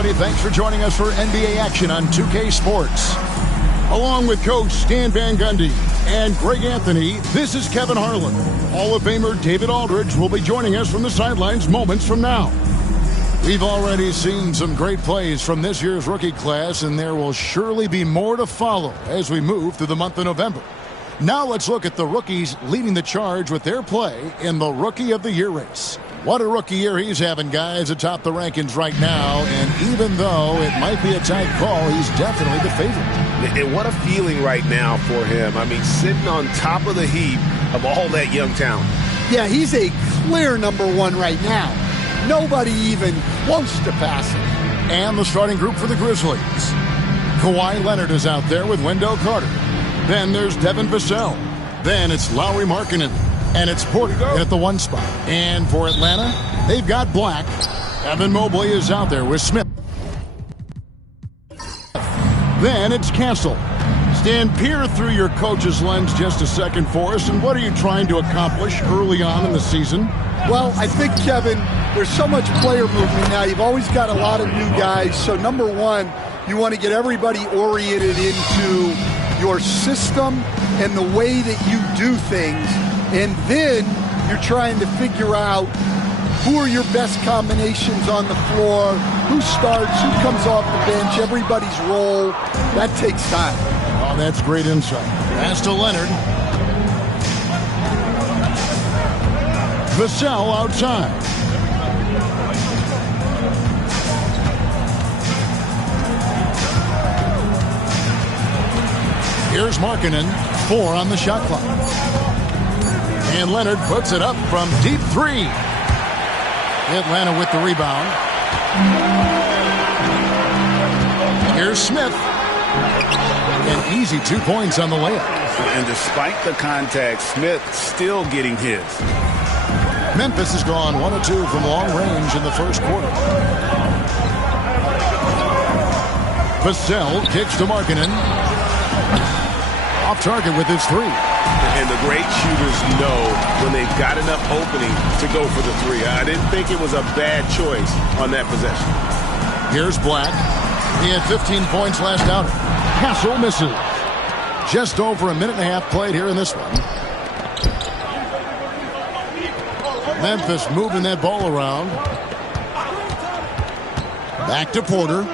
everybody. Thanks for joining us for NBA action on 2K Sports. Along with Coach Stan Van Gundy and Greg Anthony, this is Kevin Harlan. Hall of Famer David Aldridge will be joining us from the sidelines moments from now. We've already seen some great plays from this year's rookie class, and there will surely be more to follow as we move through the month of November. Now let's look at the rookies leading the charge with their play in the Rookie of the Year race. What a rookie year he's having, guys, atop the rankings right now. And even though it might be a tight call, he's definitely the favorite. And what a feeling right now for him. I mean, sitting on top of the heap of all that young talent. Yeah, he's a clear number one right now. Nobody even close to passing. And the starting group for the Grizzlies. Kawhi Leonard is out there with Wendell Carter. Then there's Devin Vassell. Then it's Lauri Markkanen. And it's Porter at the 1 spot. And for Atlanta, they've got Black. Evan Mobley is out there with Smith. Then it's Castle. Stan, peer through your coach's lens just a second for us. And what are you trying to accomplish early on in the season? Well, I think, Kevin, there's so much player movement now. You've always got a lot of new guys. So, number one, you want to get everybody oriented into your system and the way that you do things. And then you're trying to figure out who are your best combinations on the floor, who starts, who comes off the bench, everybody's role. That takes time. Oh, that's great insight. Pass to Leonard. Vassell outside. Here's Markkanen, 4 on the shot clock. And Leonard puts it up from deep 3. Atlanta with the rebound. Here's Smith. An easy 2 points on the layup. And despite the contact, Smith still getting his. Memphis has gone 1 of 2 from long range in the first quarter. Vassell kicks to Markkanen. Off target with his 3. And the great shooters know when they've got enough opening to go for the 3. I didn't think it was a bad choice on that possession. Here's Black. He had 15 points last outing. Castle misses. Just over a minute and a half played here in this one. Memphis moving that ball around. Back to Porter.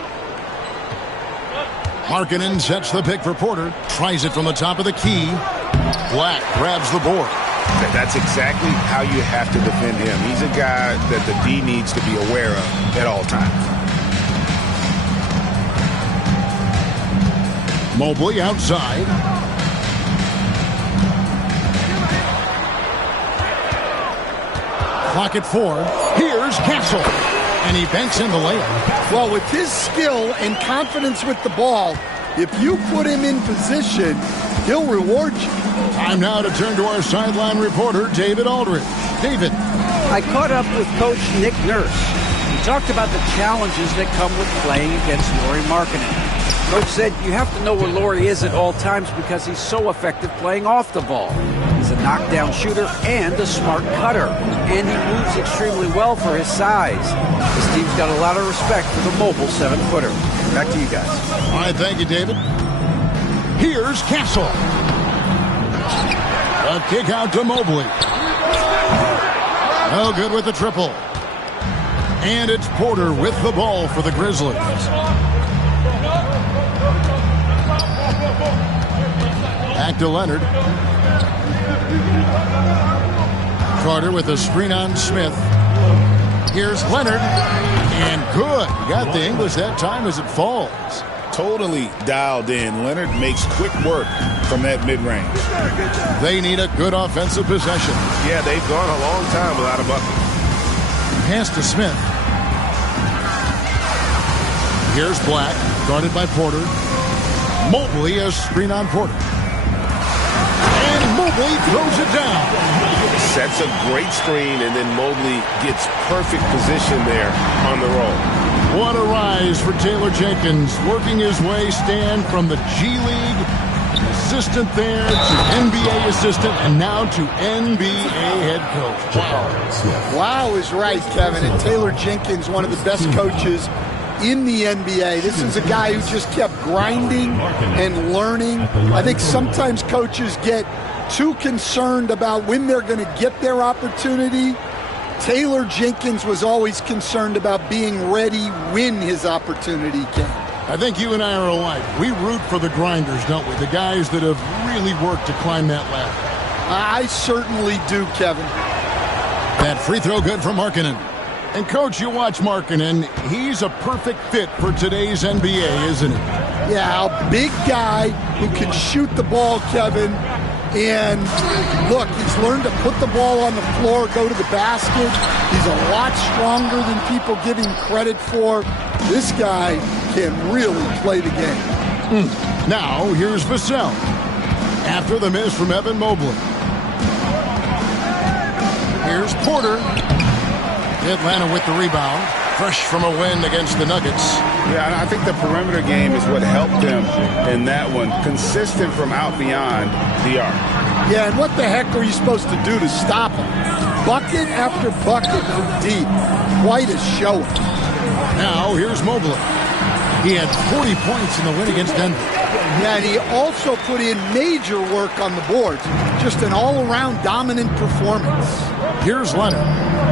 Markkanen sets the pick for Porter. Tries it from the top of the key. Black grabs the board. That's exactly how you have to defend him. He's a guy that the D needs to be aware of at all times. Mobley outside. Clock at 4. Here's Castle. And he banks in the layup. Well, with his skill and confidence with the ball, if you put him in position, he'll reward you. Time now to turn to our sideline reporter, David Aldridge. David. I caught up with Coach Nick Nurse. He talked about the challenges that come with playing against Lauri Markkanen. Coach said you have to know where Lauri is at all times because he's so effective playing off the ball. He's a knockdown shooter and a smart cutter. And he moves extremely well for his size. This team's got a lot of respect for the mobile 7-footer. Back to you guys. All right, thank you, David. Here's Castle. A kick out to Mobley. No good with the triple. And it's Porter with the ball for the Grizzlies. Back to Leonard. Carter with a screen on Smith. Here's Leonard. And good. He got the English that time as it falls. Totally dialed in. Leonard makes quick work from that mid-range. They need a good offensive possession. Yeah, they've gone a long time without a bucket. Pass to Smith. Here's Black, guarded by Porter. Mobley, a screen on Porter. And Mobley throws it down. Sets a great screen, and then Mobley gets perfect position there on the roll. What a rise for Taylor Jenkins, working his way, Stan, from the G League assistant there to NBA assistant and now to NBA head coach. Wow is right, Kevin. And Taylor Jenkins, one of the best coaches in the NBA. This is a guy who just kept grinding and learning. I think sometimes coaches get too concerned about when they're going to get their opportunity. Taylor Jenkins was always concerned about being ready when his opportunity came. I think you and I are alike. We root for the grinders, don't we? The guys that have really worked to climb that ladder. I certainly do, Kevin. That free throw good for Markkanen. And, Coach, you watch Markkanen. He's a perfect fit for today's NBA, isn't he? Yeah, a big guy who can shoot the ball, Kevin. And, look, he's learned to put the ball on the floor, go to the basket. He's a lot stronger than people give him credit for. This guy can really play the game. Now, here's Vassell. After the miss from Evan Mobley. Here's Porter. Atlanta with the rebound. Fresh from a win against the Nuggets. Yeah, I think the perimeter game is what helped them in that one. Consistent from out beyond the arc. Yeah, and what the heck are you supposed to do to stop him? Bucket after bucket from deep. Quite a showing. Now, here's Mobley. He had 40 points in the win against Denver. Yeah, and he also put in major work on the boards. Just an all-around dominant performance. Here's Leonard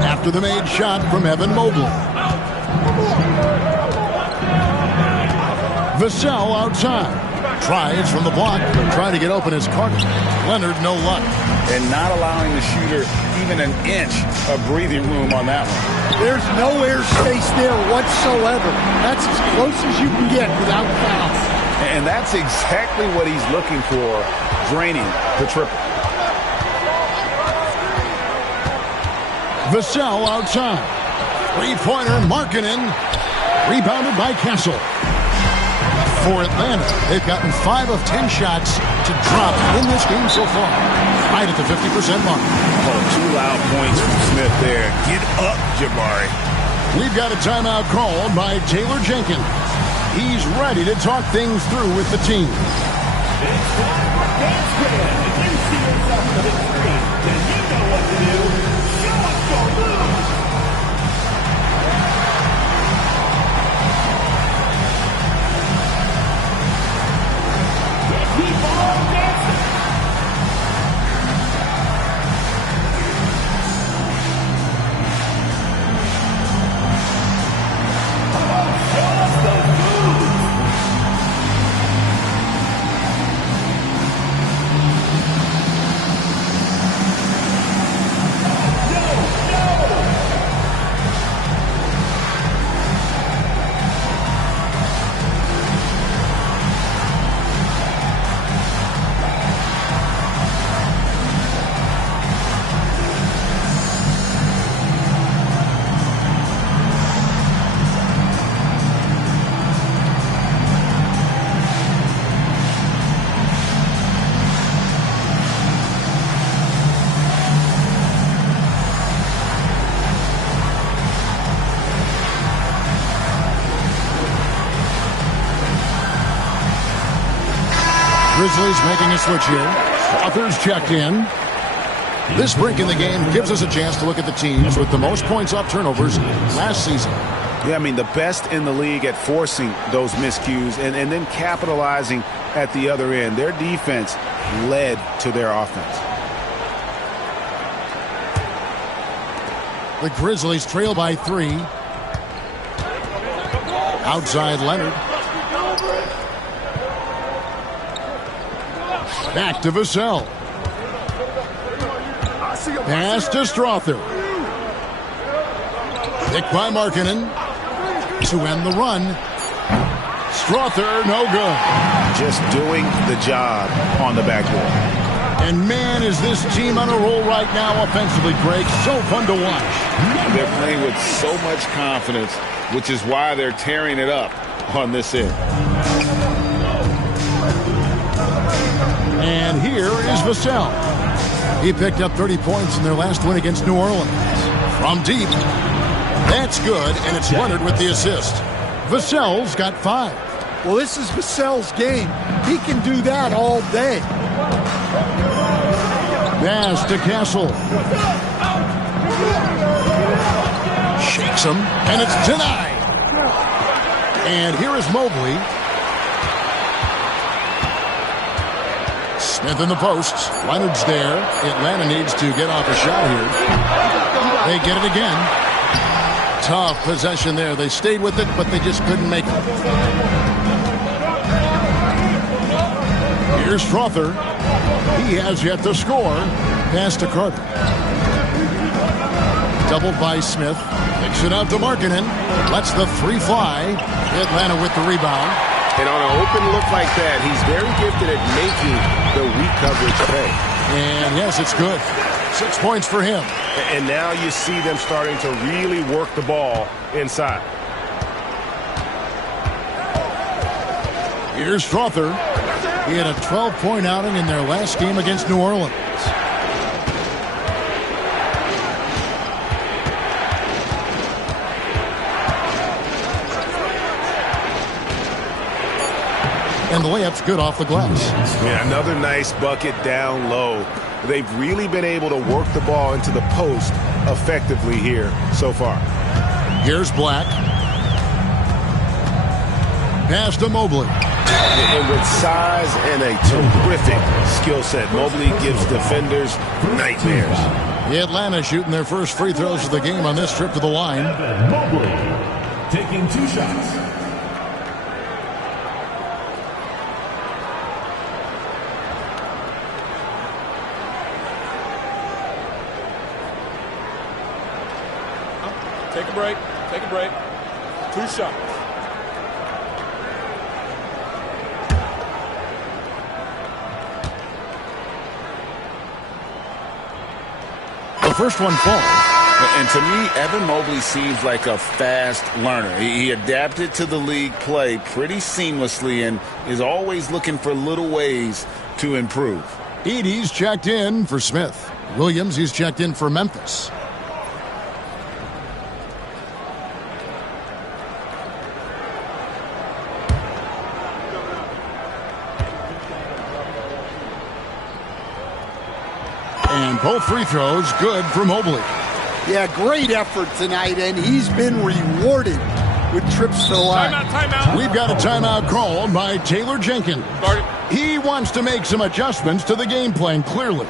after the made shot from Evan Mobley. Vassell outside. Tries from the block, trying to get open as Carter. Leonard, no luck. And not allowing the shooter even an inch of breathing room on that one. There's no air space there whatsoever. That's as close as you can get without foul. And that's exactly what he's looking for, draining the triple. Vassell outside. Three-pointer, Markkanen. Rebounded by Castle. For Atlanta, they've gotten 5 of 10 shots to drop in this game so far. Right at the 50% mark. Oh, 2 loud points from Smith there. Get up, Jabari. We've got a timeout called by Taylor Jenkins. He's ready to talk things through with the team. It's time for dance band. If you see yourself on the screen, then you know what to do. Show us your moves. Keep on dancing. Show us those moves. Grizzlies making a switch here. Authors checked in. This break in the game gives us a chance to look at the teams with the most points off turnovers last season. Yeah, I mean, the best in the league at forcing those miscues and then capitalizing at the other end. Their defense led to their offense. The Grizzlies trail by 3. Outside Leonard. Back to Vassell. Pass to Strother. Picked by Markkanen to end the run. Strother, no good. Just doing the job on the backboard. And man, is this team on a roll right now offensively, Greg. So fun to watch. They're playing with so much confidence, which is why they're tearing it up on this end. And here is Vassell. He picked up 30 points in their last win against New Orleans. From deep. That's good, and it's Leonard with the assist. Vassell's got 5. Well, this is Vassell's game. He can do that all day. Pass to Castle. Shakes him, and it's denied. And here is Mobley. Smith in the posts. Leonard's there. Atlanta needs to get off a shot here. They get it again. Tough possession there. They stayed with it, but they just couldn't make it. Here's Strother. He has yet to score. Pass to Carter. Doubled by Smith. Kicks it out to Markkanen. Lets the three fly. Atlanta with the rebound. And on an open look like that, he's very gifted at making the weak coverage pay. And yes, it's good. 6 points for him. And now you see them starting to really work the ball inside. Here's Strother. He had a 12-point outing in their last game against New Orleans. And the layup's good off the glass. Yeah, another nice bucket down low. They've really been able to work the ball into the post effectively here so far. Here's Black. Pass to Mobley. And with size and a terrific skill set, Mobley gives defenders nightmares. Atlanta shooting their first free throws of the game on this trip to the line. Mobley taking 2 shots. Take a break. Take a break. 2 shots. The first one falls. And to me, Evan Mobley seems like a fast learner. He adapted to the league play pretty seamlessly and is always looking for little ways to improve. Edey's checked in for Smith. Williams, he's checked in for Memphis. And both free throws good for Mobley. Yeah, great effort tonight, and he's been rewarded with trips to the line. Timeout. We've got a timeout called by Taylor Jenkins. Started. He wants to make some adjustments to the game plan, clearly.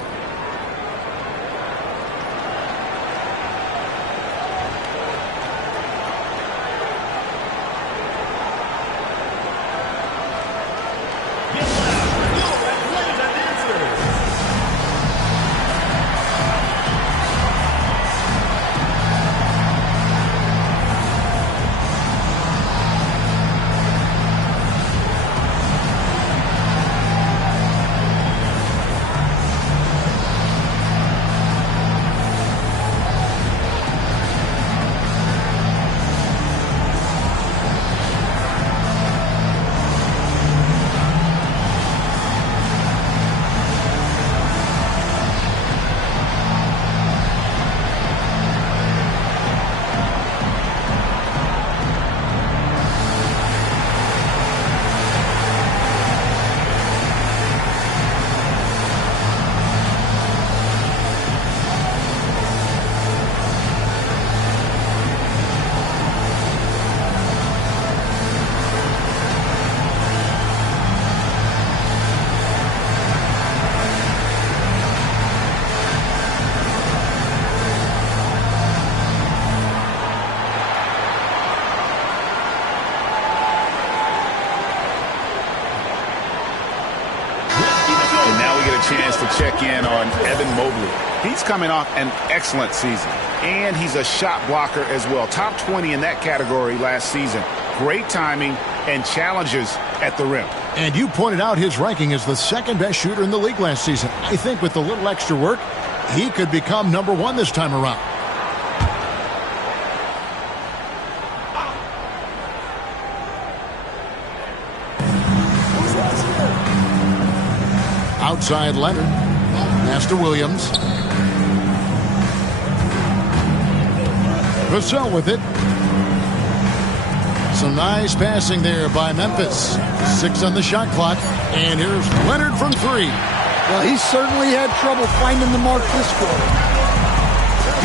Chance to check in on Evan Mobley. He's coming off an excellent season, and he's a shot blocker as well. Top 20 in that category last season. Great timing and challenges at the rim. And you pointed out his ranking as the second best shooter in the league last season. I think with a little extra work, he could become #1 this time around. Outside Leonard. Pass to Williams. Vassell with it. Some nice passing there by Memphis. 6 on the shot clock. And here's Leonard from 3. Well, he certainly had trouble finding the mark this quarter.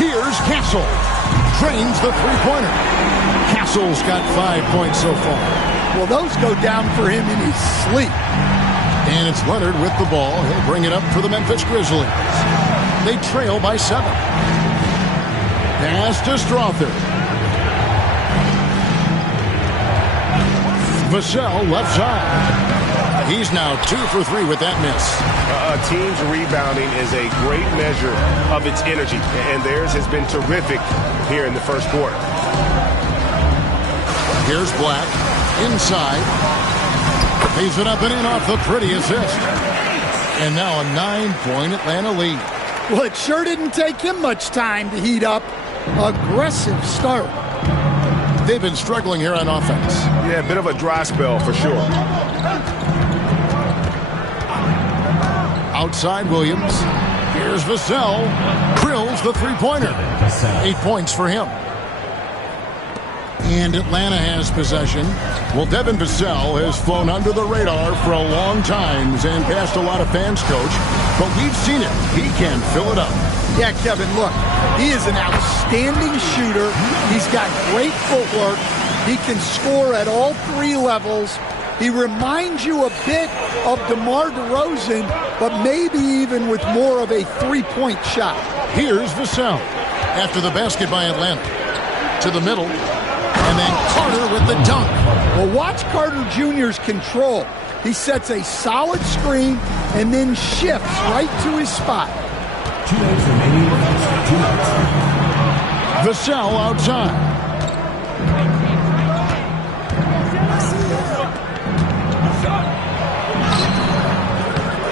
Here's Castle. Drains the three-pointer. Castle Drexel's got 5 points so far. Well, those go down for him in his sleep. And it's Leonard with the ball. He'll bring it up for the Memphis Grizzlies. They trail by 7. Pass to Strother. Vassell left side. He's now 2 for 3 with that miss. A team's rebounding is a great measure of its energy, and theirs has been terrific here in the first quarter. Here's Black inside. Pays it up and in off the pretty assist. And now a 9-point Atlanta lead. Well, it sure didn't take him much time to heat up. Aggressive start. They've been struggling here on offense. Yeah, a bit of a dry spell for sure. Outside Williams. Here's Vassell. Drills the three-pointer. 8 points for him. And Atlanta has possession. Well, Devin Vassell has flown under the radar for a long time and passed a lot of fans, Coach. But we've seen it. He can fill it up. Yeah, Kevin, look, he is an outstanding shooter. He's got great footwork. He can score at all 3 levels. He reminds you a bit of DeMar DeRozan, but maybe even with more of a three-point shot. Here's Vassell after the basket by Atlanta. To the middle, and then Carter with the dunk. Well, watch Carter Jr.'s control. He sets a solid screen and then shifts right to his spot. 2 minutes remaining. 2 minutes. Vassell outside.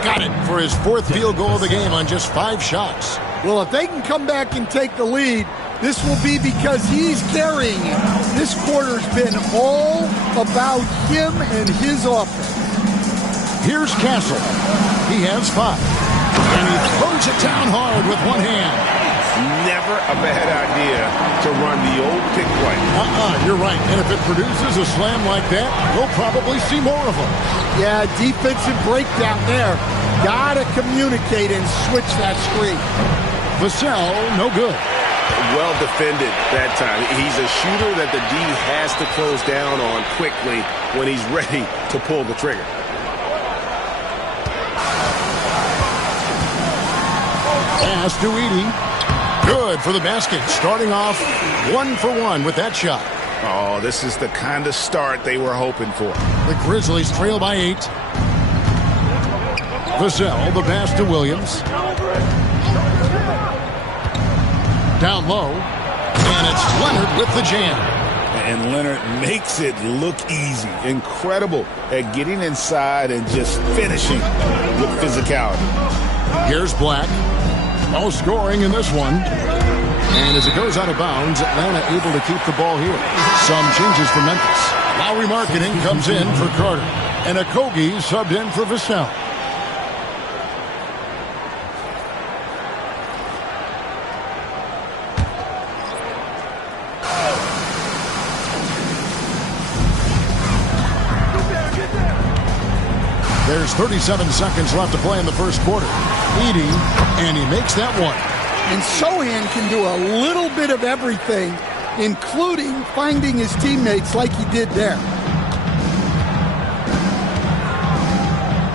Got it for his 4th field goal of the game on just 5 shots. Well, if they can come back and take the lead, this will be because he's carrying it. This quarter's been all about him and his offense. Here's Castle. He has 5. And he throws it down hard with one hand. Never a bad idea to run the old pick play. You're right. And if it produces a slam like that, we'll probably see more of them. Yeah, defensive breakdown there. Gotta communicate and switch that screen. Vassell, no good. Well defended that time. He's a shooter that the D has to close down on quickly when he's ready to pull the trigger. Pass to Edey. Good for the basket. Starting off 1 for 1 with that shot. Oh, this is the kind of start they were hoping for. The Grizzlies trail by 8. Vassell, the pass to Williams. Down low. And it's Leonard with the jam. And Leonard makes it look easy. Incredible at getting inside and just finishing with physicality. Here's Black. No scoring in this one. And as it goes out of bounds, Atlanta able to keep the ball here. Some changes for Memphis. Lowry Marketing comes in for Carter. And Okogie subbed in for Vassell. There's 37 seconds left to play in the first quarter. Edey, and he makes that one. And Sohan can do a little bit of everything, including finding his teammates like he did there.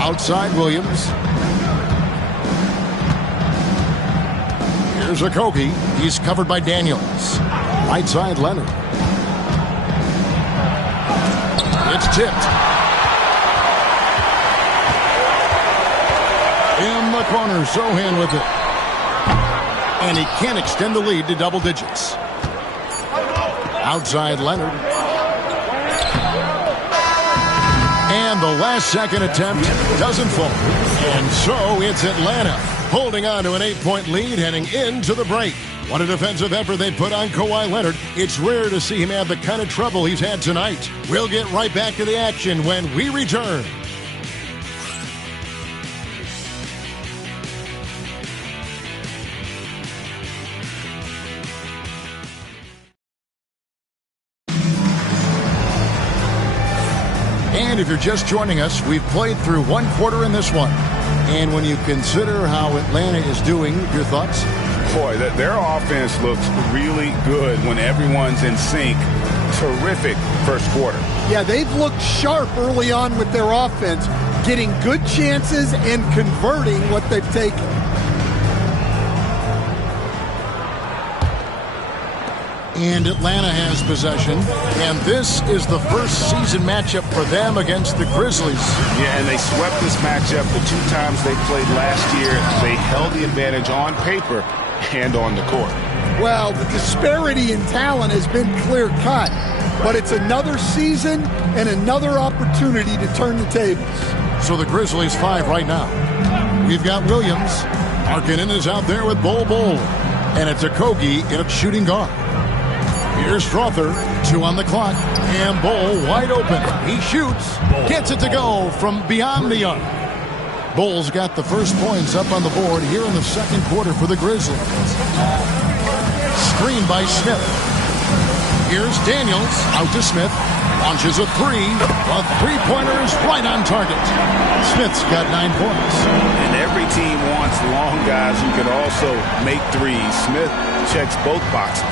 Outside Williams. Here's Okogie. He's covered by Daniels. Right side Leonard. It's tipped. In the corner, Sohan with it. And he can't extend the lead to double digits. Outside Leonard. And the last second attempt doesn't fall. And so it's Atlanta holding on to an 8-point lead heading into the break. What a defensive effort they put on Kawhi Leonard. It's rare to see him have the kind of trouble he's had tonight. We'll get right back to the action when we return. And if you're just joining us, we've played through one quarter in this one. And when you consider how Atlanta is doing, your thoughts? Boy, their offense looks really good when everyone's in sync terrific first quarter. Yeah, they've looked sharp early on with their offense, getting good chances and converting what they've taken. And Atlanta has possession. And this is the first season matchup for them against the Grizzlies. Yeah, and they swept this matchup the 2 times they played last year. They held the advantage on paper and on the court. Well, the disparity in talent has been clear-cut, but it's another season and another opportunity to turn the tables. So the Grizzlies 5 right now. We've got Williams. Markkanen is out there with Bol. And it's Okogie in a shooting guard. Here's Strother, 2 on the clock, and Bol wide open. He shoots, gets it to go from beyond the arc. Bol's got the first points up on the board here in the second quarter for the Grizzlies. Screen by Smith. Here's Daniels, out to Smith, launches a 3. A three-pointer is right on target. Smith's got 9 points. And every team wants long guys who can also make threes. Smith checks both boxes.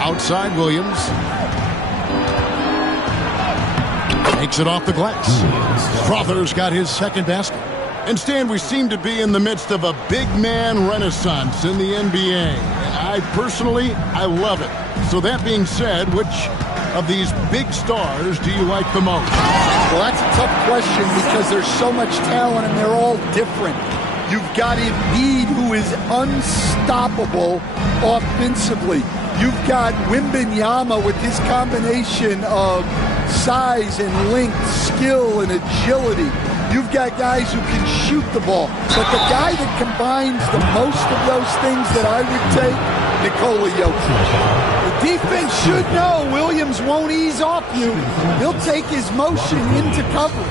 Outside Williams. Takes it off the glass. Strother's got his second basket. And Stan, we seem to be in the midst of a big man renaissance in the NBA. And I love it. So that being said, which of these big stars do you like the most? Well, that's a tough question because there's so much talent and they're all different. You've got Embiid, who is unstoppable offensively. You've got Wembanyama with his combination of size and length, skill and agility. You've got guys who can shoot the ball. But the guy that combines the most of those things that I would take, Nikola Jokic. The defense should know Williams won't ease off you. He'll take his motion into coverage.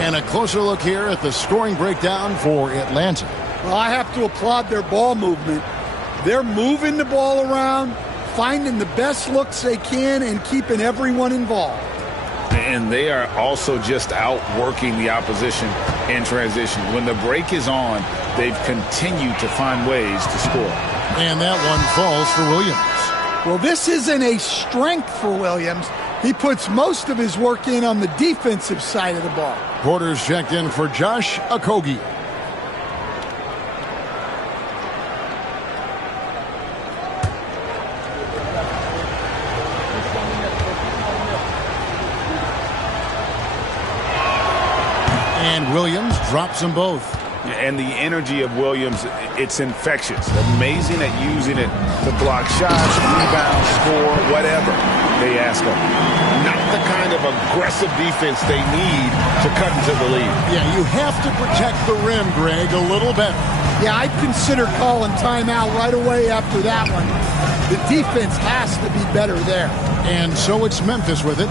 And a closer look here at the scoring breakdown for Atlanta. Well, I have to applaud their ball movement. They're moving the ball around, finding the best looks they can, and keeping everyone involved. And they are also just outworking the opposition in transition. When the break is on, they've continued to find ways to score. And that one falls for Williams. Well, this isn't a strength for Williams. He puts most of his work in on the defensive side of the ball. Porter's checked in for Josh Okogie. And Williams drops them both. And the energy of Williams, it's infectious. Amazing at using it to block shots, rebound, score, whatever they ask him. Not the kind of aggressive defense they need to cut into the lead. Yeah, you have to protect the rim, Greg, a little better. Yeah, I'd consider calling timeout right away after that one. The defense has to be better there. And so it's Memphis with it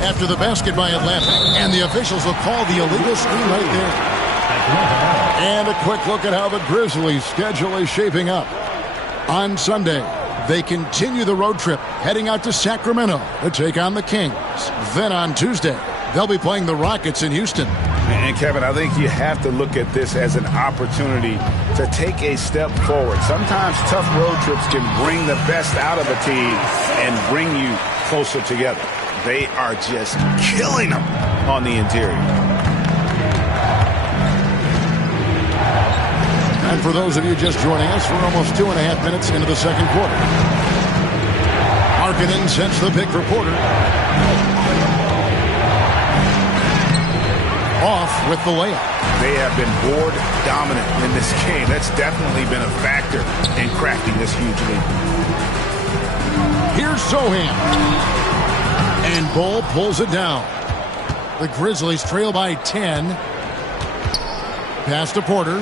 after the basket by Atlanta. And the officials will call the illegal screen right there. And a quick look at how the Grizzlies' schedule is shaping up. On Sunday, they continue the road trip, heading out to Sacramento to take on the Kings. Then on Tuesday, they'll be playing the Rockets in Houston. And Kevin, I think you have to look at this as an opportunity to take a step forward. Sometimes tough road trips can bring the best out of a team and bring you closer together. They are just killing them on the interior. And for those of you just joining us, we're almost 2.5 minutes into the second quarter. Markkanen sends the pick for Porter. Off with the layup. They have been board dominant in this game. That's definitely been a factor in crafting this huge lead. Here's Sohan. And Bol pulls it down. The Grizzlies trail by 10. Pass to Porter.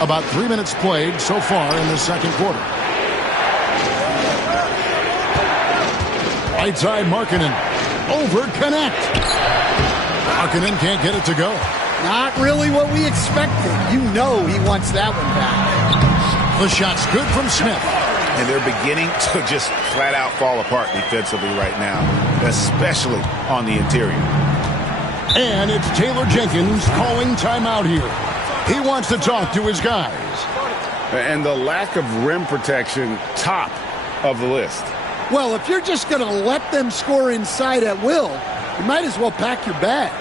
About 3 minutes played so far in the second quarter. Right side, Markkanen. Over connect. Markkanen can't get it to go. Not really what we expected. You know he wants that one back. The shot's good from Smith. And they're beginning to just flat out fall apart defensively right now, especially on the interior. And it's Taylor Jenkins calling timeout here. He wants to talk to his guys. And the lack of rim protection, top of the list. Well, if you're just going to let them score inside at will, you might as well pack your bags.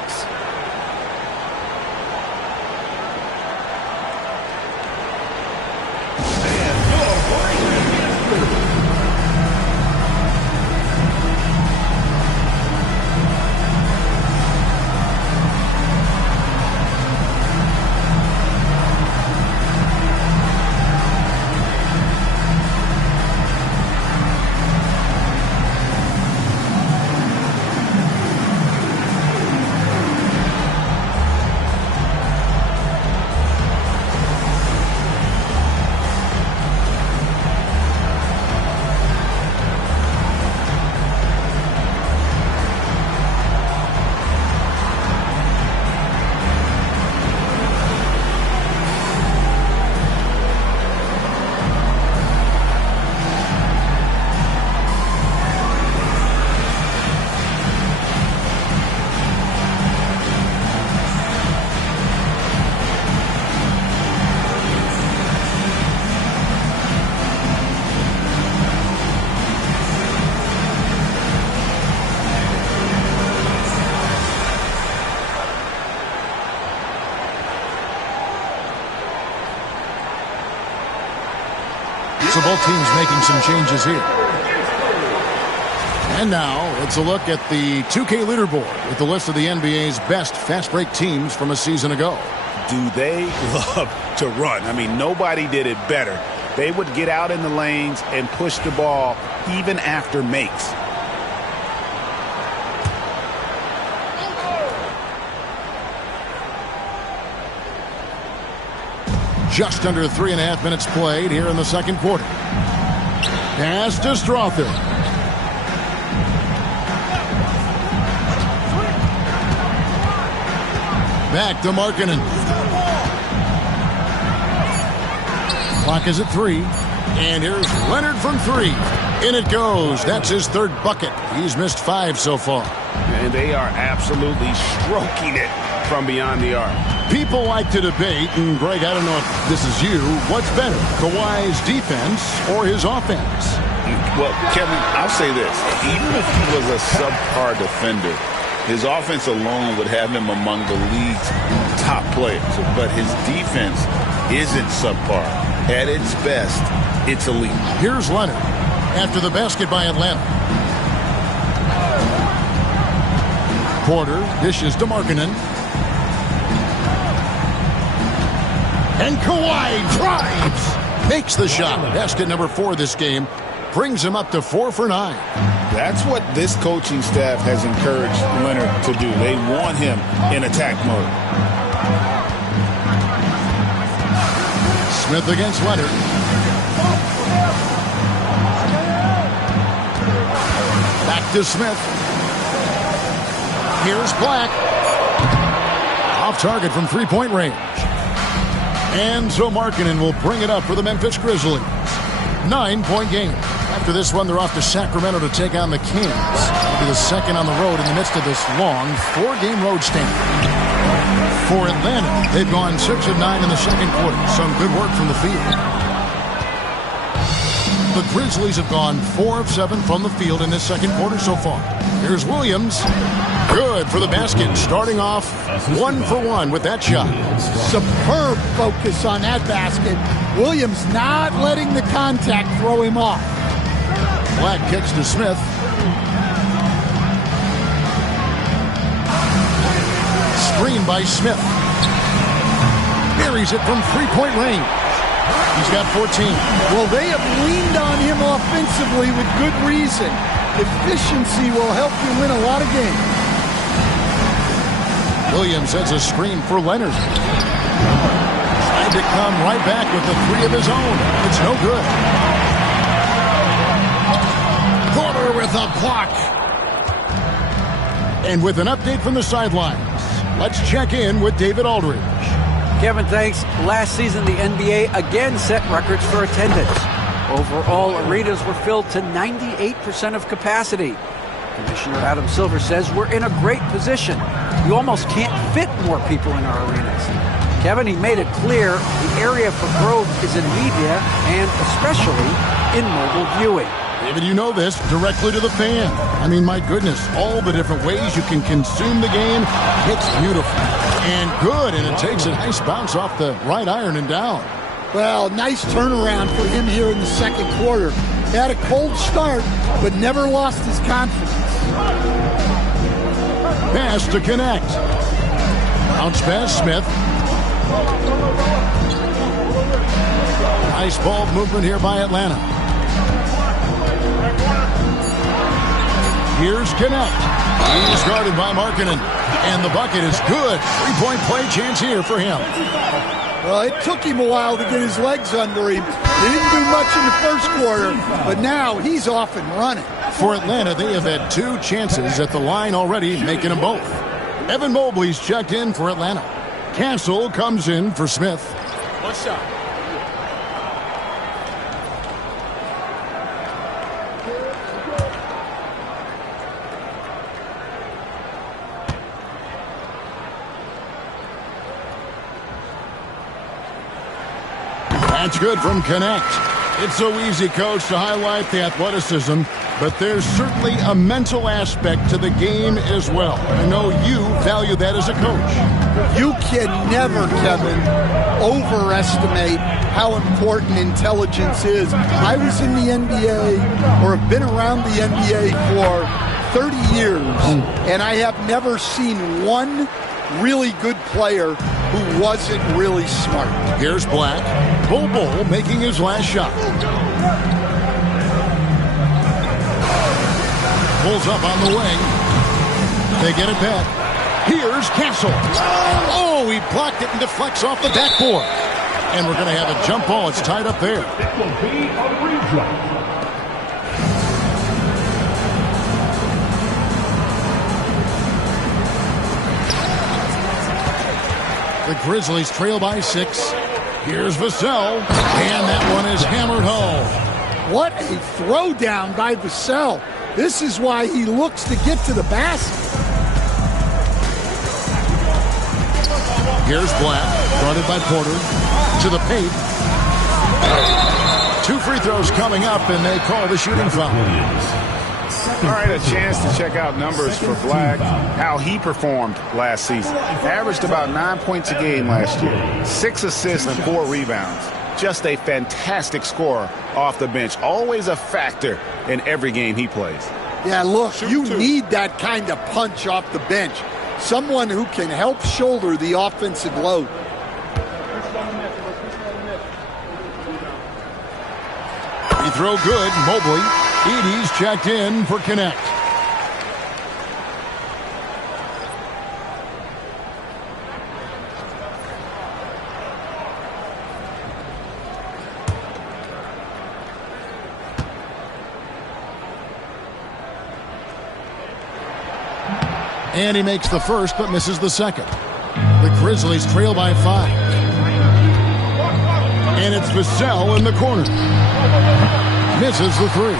So both teams making some changes here. And now it's a look at the 2K leaderboard with the list of the NBA's best fast break teams from a season ago. Do they love to run? I mean, nobody did it better. They would get out in the lanes and push the ball even after makes. Just under 3.5 minutes played here in the second quarter. Pass to Strother. Back to Markkanen. Clock is at 3. And here's Leonard from 3. In it goes. That's his third bucket. He's missed 5 so far. And they are absolutely stroking it from beyond the arc. People like to debate, and Greg, I don't know if this is you, what's better, Kawhi's defense or his offense? Well, Kevin, I'll say this. Even if he was a subpar defender, his offense alone would have him among the league's top players. But his defense isn't subpar. At its best, it's elite. Here's Leonard after the basket by Atlanta. Porter dishes to Markkanen. And Kawhi drives. Makes the shot. Basket number 4 this game. Brings him up to 4 for 9. That's what this coaching staff has encouraged Leonard to do. They want him in attack mode. Smith against Leonard. Back to Smith. Here's Black. Off target from three-point range. And so Markkanen will bring it up for the Memphis Grizzlies. 9-point game. After this one, they're off to Sacramento to take on the Kings. It'll be the second on the road in the midst of this long 4-game road stand. For Atlanta, they've gone 6 of 9 in the second quarter. Some good work from the field. The Grizzlies have gone 4 of 7 from the field in this second quarter so far. Here's Williams. Good for the basket. Starting off 1 for 1 with that shot. Superb focus on that basket. Williams not letting the contact throw him off. Black kicks to Smith. Screen by Smith. Buries it from three-point range. He's got 14. Well, they have leaned on him offensively with good reason. Efficiency will help you win a lot of games. Williams sets a screen for Leonard. Trying to come right back with the 3 of his own. It's no good. Porter with a block. And with an update from the sidelines, let's check in with David Aldridge. Kevin, thanks. Last season, the NBA again set records for attendance. Overall, arenas were filled to 98% of capacity. Commissioner Adam Silver says we're in a great position. You almost can't fit more people in our arenas. Kevin, he made it clear the area for growth is in media and especially in mobile viewing. David, you know this, directly to the fan. I mean, my goodness, all the different ways you can consume the game. It's beautiful and good, and it takes a nice bounce off the right iron and down. Well, nice turnaround for him here in the second quarter. Had a cold start, but never lost his confidence. Pass to connect. Bounce pass, Smith. Nice ball movement here by Atlanta. Here's Connect. He's guarded by Markkanen. And the bucket is good. Three-point play chance here for him. Well, it took him a while to get his legs under him. He didn't do much in the first quarter, but now he's off and running. For Atlanta, they have had 2 chances at the line already, making them both. Evan Mobley's checked in for Atlanta. Castle comes in for Smith. One shot. That's good from Connect. It's so easy, Coach, to highlight the athleticism, but there's certainly a mental aspect to the game as well. I know you value that as a coach. You can never, Kevin, overestimate how important intelligence is. I was in the NBA, or have been around the NBA for 30 years, and I have never seen one really good player who wasn't really smart. Here's Black. Bull making his last shot. Pulls up on the wing. They get it back. Here's Castle. Oh, he blocked it and deflects off the backboard. And we're going to have a jump ball. It's tied up there. It will be a replay. The Grizzlies trail by 6. Here's Vassell, and that one is hammered home. What a throwdown by Vassell. This is why he looks to get to the basket. Here's Black, fronted by Porter, to the paint. 2 free throws coming up, and they call the shooting foul. All right, a chance to check out numbers for Black, how he performed last season. Averaged about 9 points a game last year, 6 assists and 4 rebounds. Just a fantastic scorer off the bench. Always a factor in every game he plays. Yeah, look, you need that kind of punch off the bench. Someone who can help shoulder the offensive load. Free throw good, Mobley. Edey's checked in for Connect. And he makes the first but misses the second. The Grizzlies trail by 5. And it's Vassell in the corner. Misses the 3.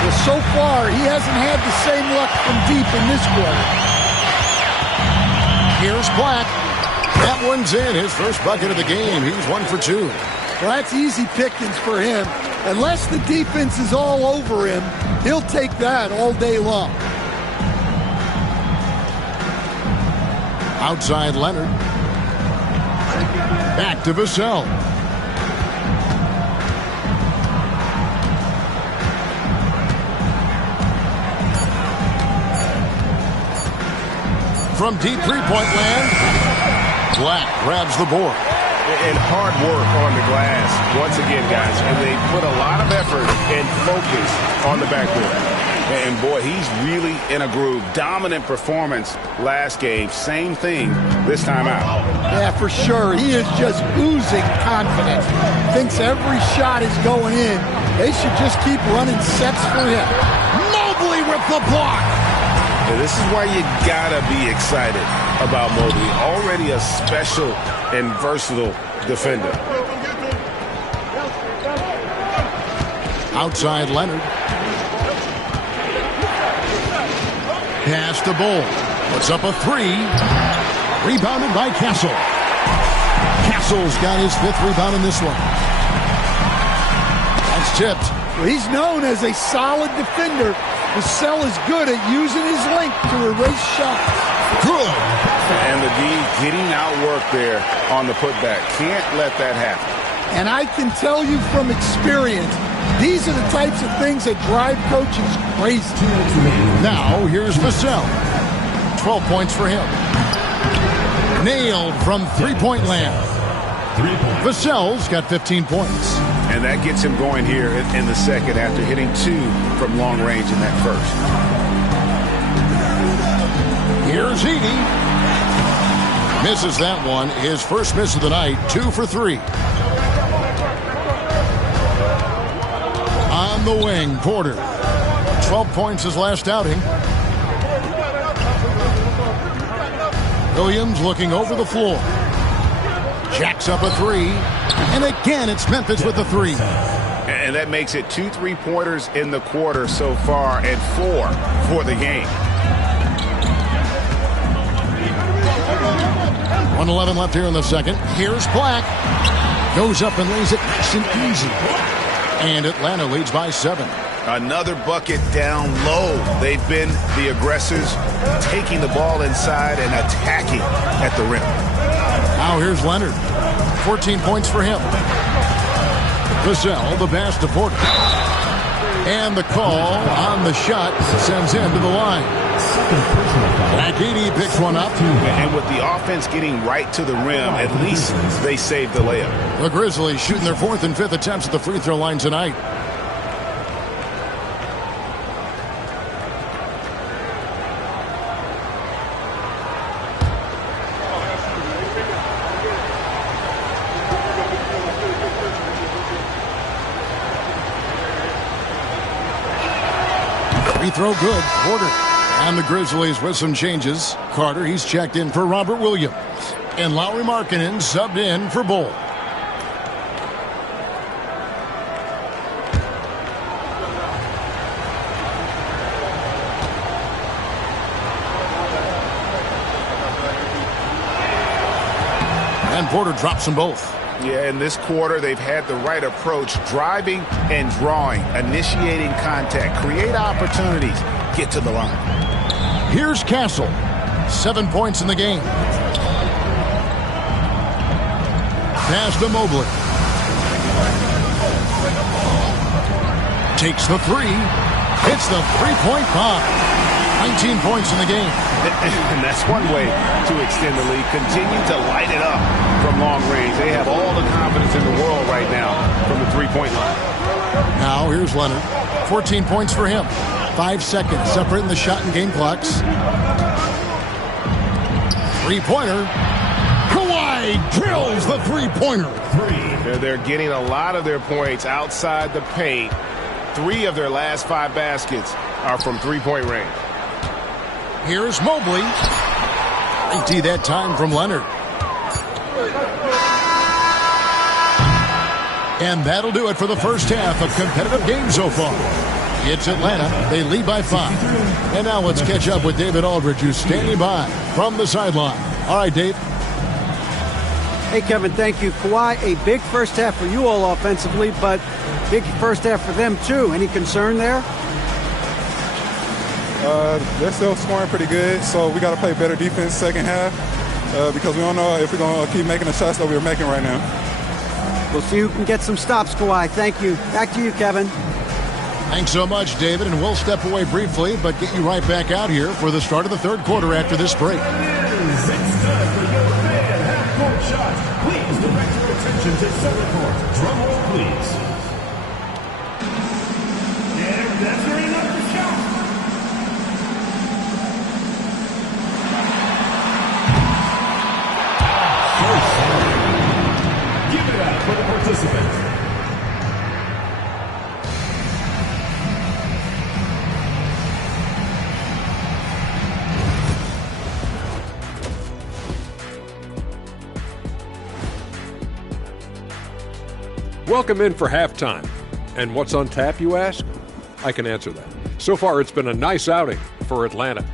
Well, so far, he hasn't had the same luck from deep in this quarter. Here's Black. That one's in. His first bucket of the game. He's 1 for 2. Well, that's easy pickings for him. Unless the defense is all over him, he'll take that all day long. Outside Leonard. Back to Vassell. From deep three-point land, Black grabs the board. And hard work on the glass, once again, guys. And they put a lot of effort and focus on the backboard. And, boy, he's really in a groove. Dominant performance last game. Same thing this time out. Yeah, for sure. He is just oozing confidence. Thinks every shot is going in. They should just keep running sets for him. Mobley with the block. And this is why you gotta be excited about Mobley. Already a special and versatile defender. Outside Leonard. Pass to Bull. Puts up a 3. Rebounded by Castle. Castle's got his 5th rebound in this one. That's tipped. Well, he's known as a solid defender. Vassell is good at using his length to erase shots. Good. And the D getting outworked there on the putback. Can't let that happen. And I can tell you from experience, these are the types of things that drive coaches crazy. Now, here's Vassell. 12 points for him. Nailed from three-point land. Vassell's got 15 points. And that gets him going here in the second after hitting 2 from long range in that first. Here's Edey. Misses that one. His first miss of the night, 2 for 3. On the wing, Porter. 12 points his last outing. Williams looking over the floor. Jacks up a 3. And again, it's Memphis with the 3. And that makes it 2 3-pointers in the quarter so far and 4 for the game. 1:11 left here in the second. Here's Black. Goes up and lays it nice and easy. And Atlanta leads by 7. Another bucket down low. They've been the aggressors, taking the ball inside and attacking at the rim. Now here's Leonard. 14 points for him. Vassell, the pass to Porter. And the call on the shot sends him to the line. Edey picks one up. And with the offense getting right to the rim, at least they saved the layup. The Grizzlies shooting their 4th and 5th attempts at the free throw line tonight. Free throw good. Porter. And the Grizzlies with some changes. Carter, he's checked in for Robert Williams. And Lauri Markkanen subbed in for Bull. And Porter drops them both. Yeah, in this quarter, they've had the right approach, driving and drawing, initiating contact, create opportunities, get to the line. Here's Castle. 7 points in the game. Pass to Mobley. Takes the 3. Hits the 3-point bomb. 19 points in the game. And that's one way to extend the lead. Continue to light it up from long range. They have all the confidence in the world right now from the 3-point line. Now here's Leonard. 14 points for him. 5 seconds separating the shot and game clocks. 3-pointer. Kawhi drills the 3-pointer. They're getting a lot of their points outside the paint. 3 of their last 5 baskets are from 3-point range. Here's Mobley. 90 that time from Leonard. And that'll do it for the first half of competitive game so far. It's Atlanta. They lead by 5. And now let's catch up with David Aldridge, who's standing by from the sideline. All right, Dave. Hey, Kevin, thank you. Kawhi, a big first half for you all offensively, but big first half for them, too. Any concern there? They're still scoring pretty good, so we got to play better defense second half because we don't know if we're going to keep making the shots that we're making right now. We'll see who can get some stops, Kawhi. Thank you. Back to you, Kevin. Thanks so much, David, and we'll step away briefly, but get you right back out here for the start of the third quarter after this break. It's time for your fan half-court shots. Please direct your attention to center court. Drum roll, please. And that's your enough to shot. Give it up for the participants. Welcome in for halftime. And what's on tap, you ask? I can answer that. So far, it's been a nice outing for Atlanta.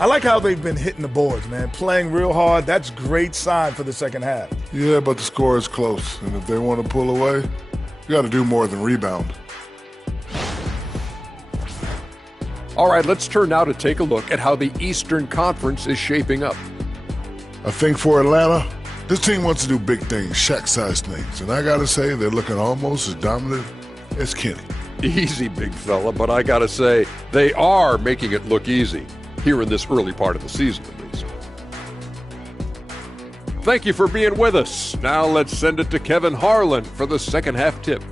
I like how they've been hitting the boards, man. Playing real hard. That's great sign for the second half. Yeah, but the score is close. And if they want to pull away, you got to do more than rebound. All right, let's turn now to take a look at how the Eastern Conference is shaping up. I think for Atlanta, this team wants to do big things, Shaq-sized things. And I got to say, they're looking almost as dominant as Kenny. Easy, big fella, but I got to say, they are making it look easy here in this early part of the season, at least. Thank you for being with us. Now let's send it to Kevin Harlan for the second half tip.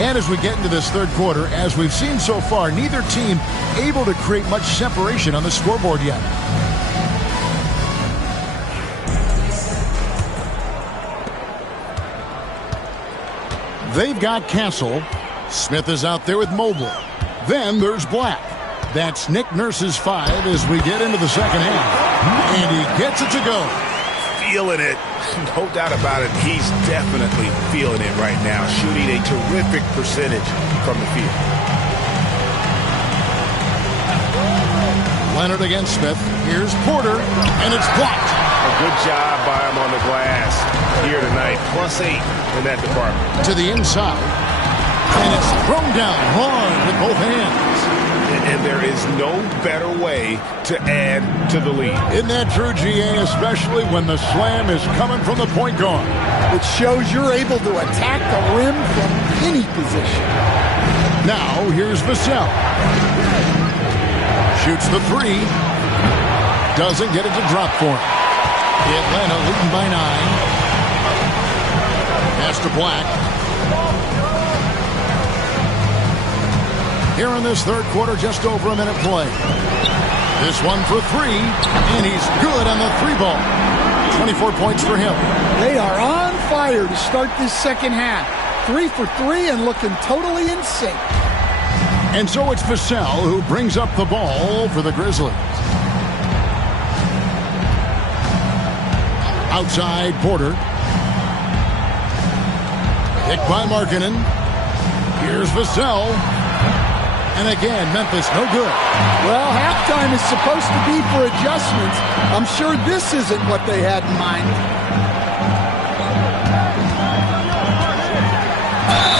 And as we get into this third quarter, as we've seen so far, neither team able to create much separation on the scoreboard yet. They've got Castle. Smith is out there with Mobley. Then there's Black. That's Nick Nurse's 5 as we get into the second half. And he gets it to go. Feeling it. No doubt about it. He's definitely feeling it right now. Shooting a terrific percentage from the field. Leonard against Smith. Here's Porter, and it's blocked. A good job by him on the glass here tonight. +8 in that department. To the inside. And it's thrown down hard with both hands. And there is no better way to add to the lead. Isn't that true, GA, especially when the slam is coming from the point guard? It shows you're able to attack the rim from any position. Now, here's Vassell. Shoots the 3. Doesn't get it to drop for him. Atlanta leading by 9. Pass to Black. Here in this third quarter, just over a minute play. This one for 3, and he's good on the 3 ball. 24 points for him. They are on fire to start this second half. 3 for 3 and looking totally in sync. And so it's Vassell who brings up the ball for the Grizzlies. Outside, Porter. Picked by Markkanen. Here's Vassell. And again, Memphis, no good. Well, halftime is supposed to be for adjustments. I'm sure this isn't what they had in mind.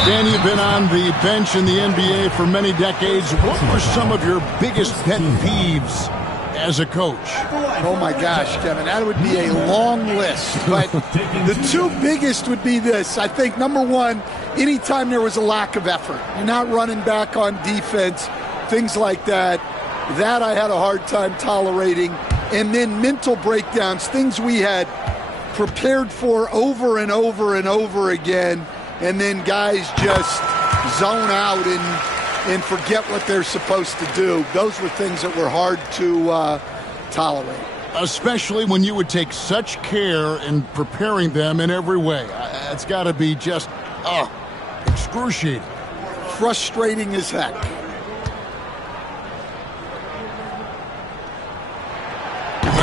Dan, you've been on the bench in the NBA for many decades. What were some of your biggest pet peeves as a coach? Oh my gosh, Kevin, that would be a long list. But the 2 biggest would be this. I think, number 1, anytime there was a lack of effort, you're not running back on defense, things like that. That I had a hard time tolerating. And then mental breakdowns, things we had prepared for over and over and over again, and then guys just zone out and forget what they're supposed to do. Those were things that were hard to tolerate. Especially when you would take such care in preparing them in every way. It's got to be just excruciating. Frustrating as heck.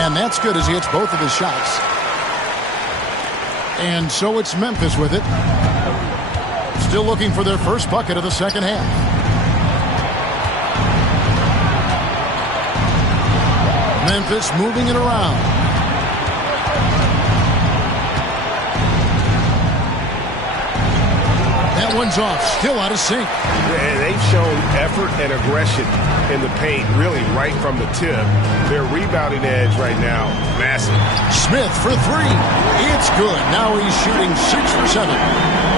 And that's good as he hits both of his shots. And so it's Memphis with it. Still looking for their first bucket of the second half. Memphis moving it around. That one's off, still out of sync. And they've shown effort and aggression in the paint, really right from the tip. Their rebounding edge right now, massive. Smith for 3. It's good. Now he's shooting 6 for 7.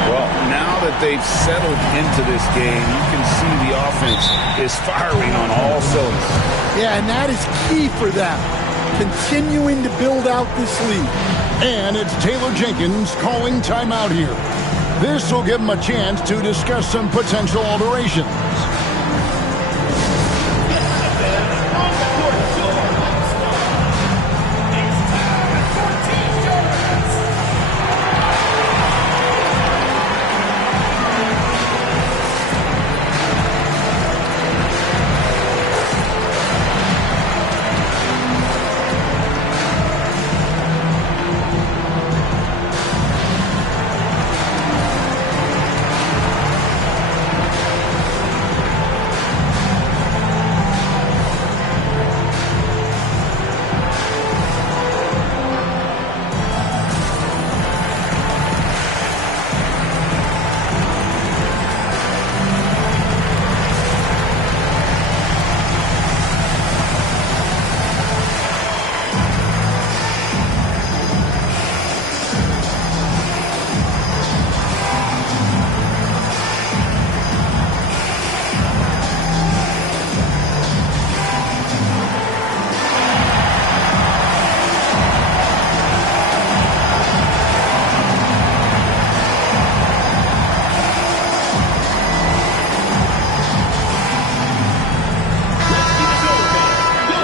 Well, now that they've settled into this game, you can see the offense is firing on all cylinders. Yeah, and that is key for them, continuing to build out this lead. And it's Taylor Jenkins calling timeout here. This will give him a chance to discuss some potential alterations.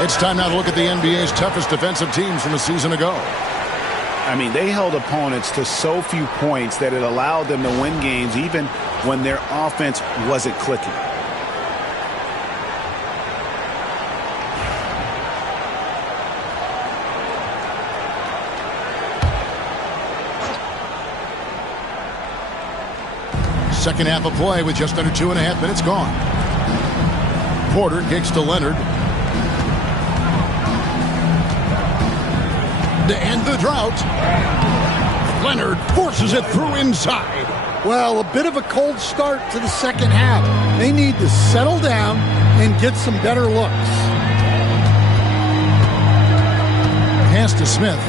It's time now to look at the NBA's toughest defensive teams from a season ago. I mean, they held opponents to so few points that it allowed them to win games even when their offense wasn't clicking. Second half of play with just under 2.5 minutes gone. Porter kicks to Leonard. To end the drought, Leonard forces it through inside. Well, a bit of a cold start to the second half. They need to settle down and get some better looks. Pass to Smith.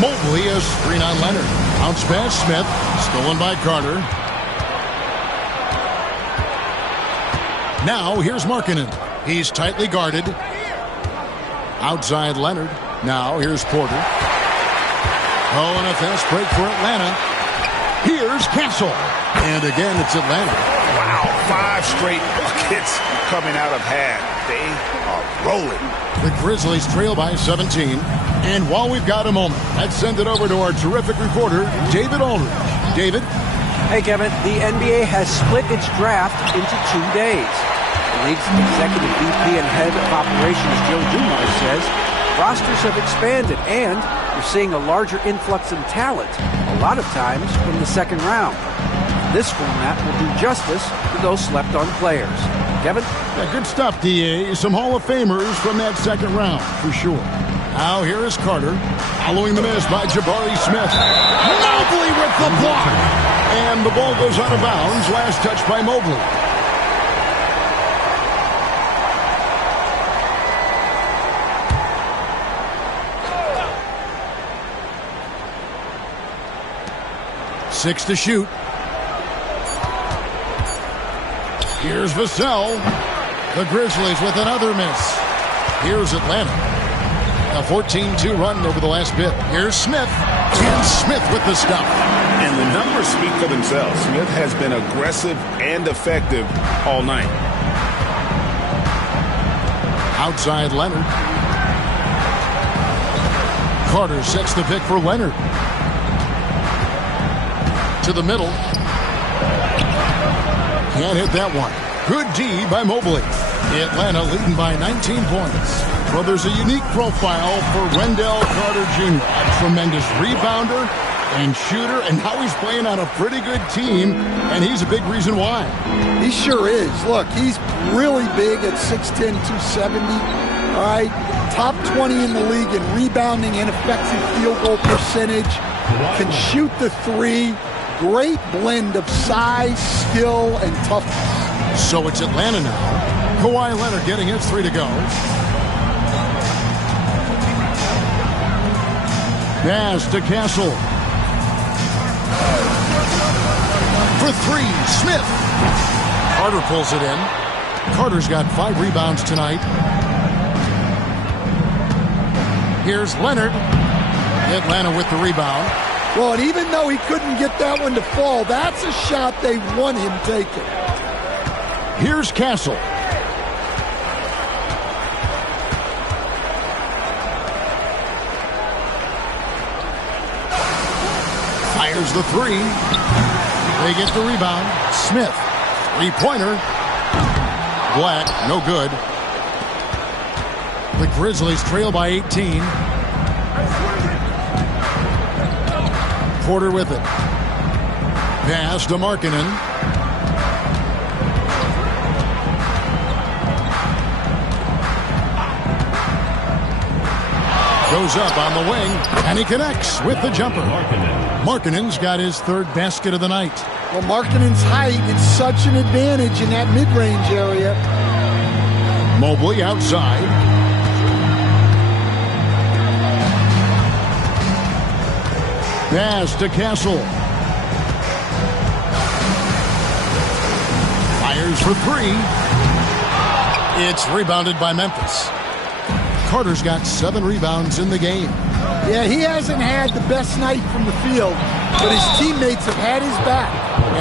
Mobley has screen on Leonard. Bounce pass, Smith. Stolen by Carter. Now here's Markkanen. He's tightly guarded. Outside Leonard. Now here's Porter. Oh, and a fast break for Atlanta. Here's Castle. And again, it's Atlanta. Wow, 5 straight buckets coming out of half. They are rolling. The Grizzlies trail by 17. And while we've got a moment, let's send it over to our terrific reporter, David Aldridge. David? Hey, Kevin. The NBA has split its draft into 2 days. The league's executive VP and head of operations, Joe Dumars, says rosters have expanded and we're seeing a larger influx in talent, a lot of times from the second round. This format will do justice to those slept-on players. Kevin? Yeah, good stuff, D.A. Some Hall of Famers from that second round, for sure. Now here is Carter, following the miss by Jabari Smith. Mobley with the block! And the ball goes out of bounds, last touch by Mobley. Six to shoot. Here's Vassell. The Grizzlies with another miss. Here's Atlanta. A 14-2 run over the last bit. Here's Smith. And Smith with the stop. And the numbers speak for themselves. Smith has been aggressive and effective all night. Outside Leonard. Carter sets the pick for Leonard. To the middle. Can't hit that one. Good D by Mobley. Atlanta leading by 19 points. Well, there's a unique profile for Wendell Carter Jr. A tremendous rebounder and shooter, and now he's playing on a pretty good team, and he's a big reason why. He sure is. Look, he's really big at 6'10", 270. All right, top 20 in the league in rebounding and effective field goal percentage. Can shoot the three. Great blend of size, skill, and toughness. So it's Atlanta now. Kawhi Leonard getting his 3 to go. Pass to Castle. For 3, Smith. Carter pulls it in. Carter's got 5 rebounds tonight. Here's Leonard. Atlanta with the rebound. Well, and even though he couldn't get that one to fall, that's a shot they want him taking. Here's Castle. Fires the 3. They get the rebound. Smith. 3-pointer. Black, no good. The Grizzlies trail by 18. Porter with it. Pass to Markkanen. Goes up on the wing, and he connects with the jumper. Markkanen's got his 3rd basket of the night. Well, Markkanen's height is such an advantage in that mid-range area. Mobley outside. Pass to Castle. Fires for 3. It's rebounded by Memphis. Carter's got 7 rebounds in the game. Yeah, he hasn't had the best night from the field, but his teammates have had his back.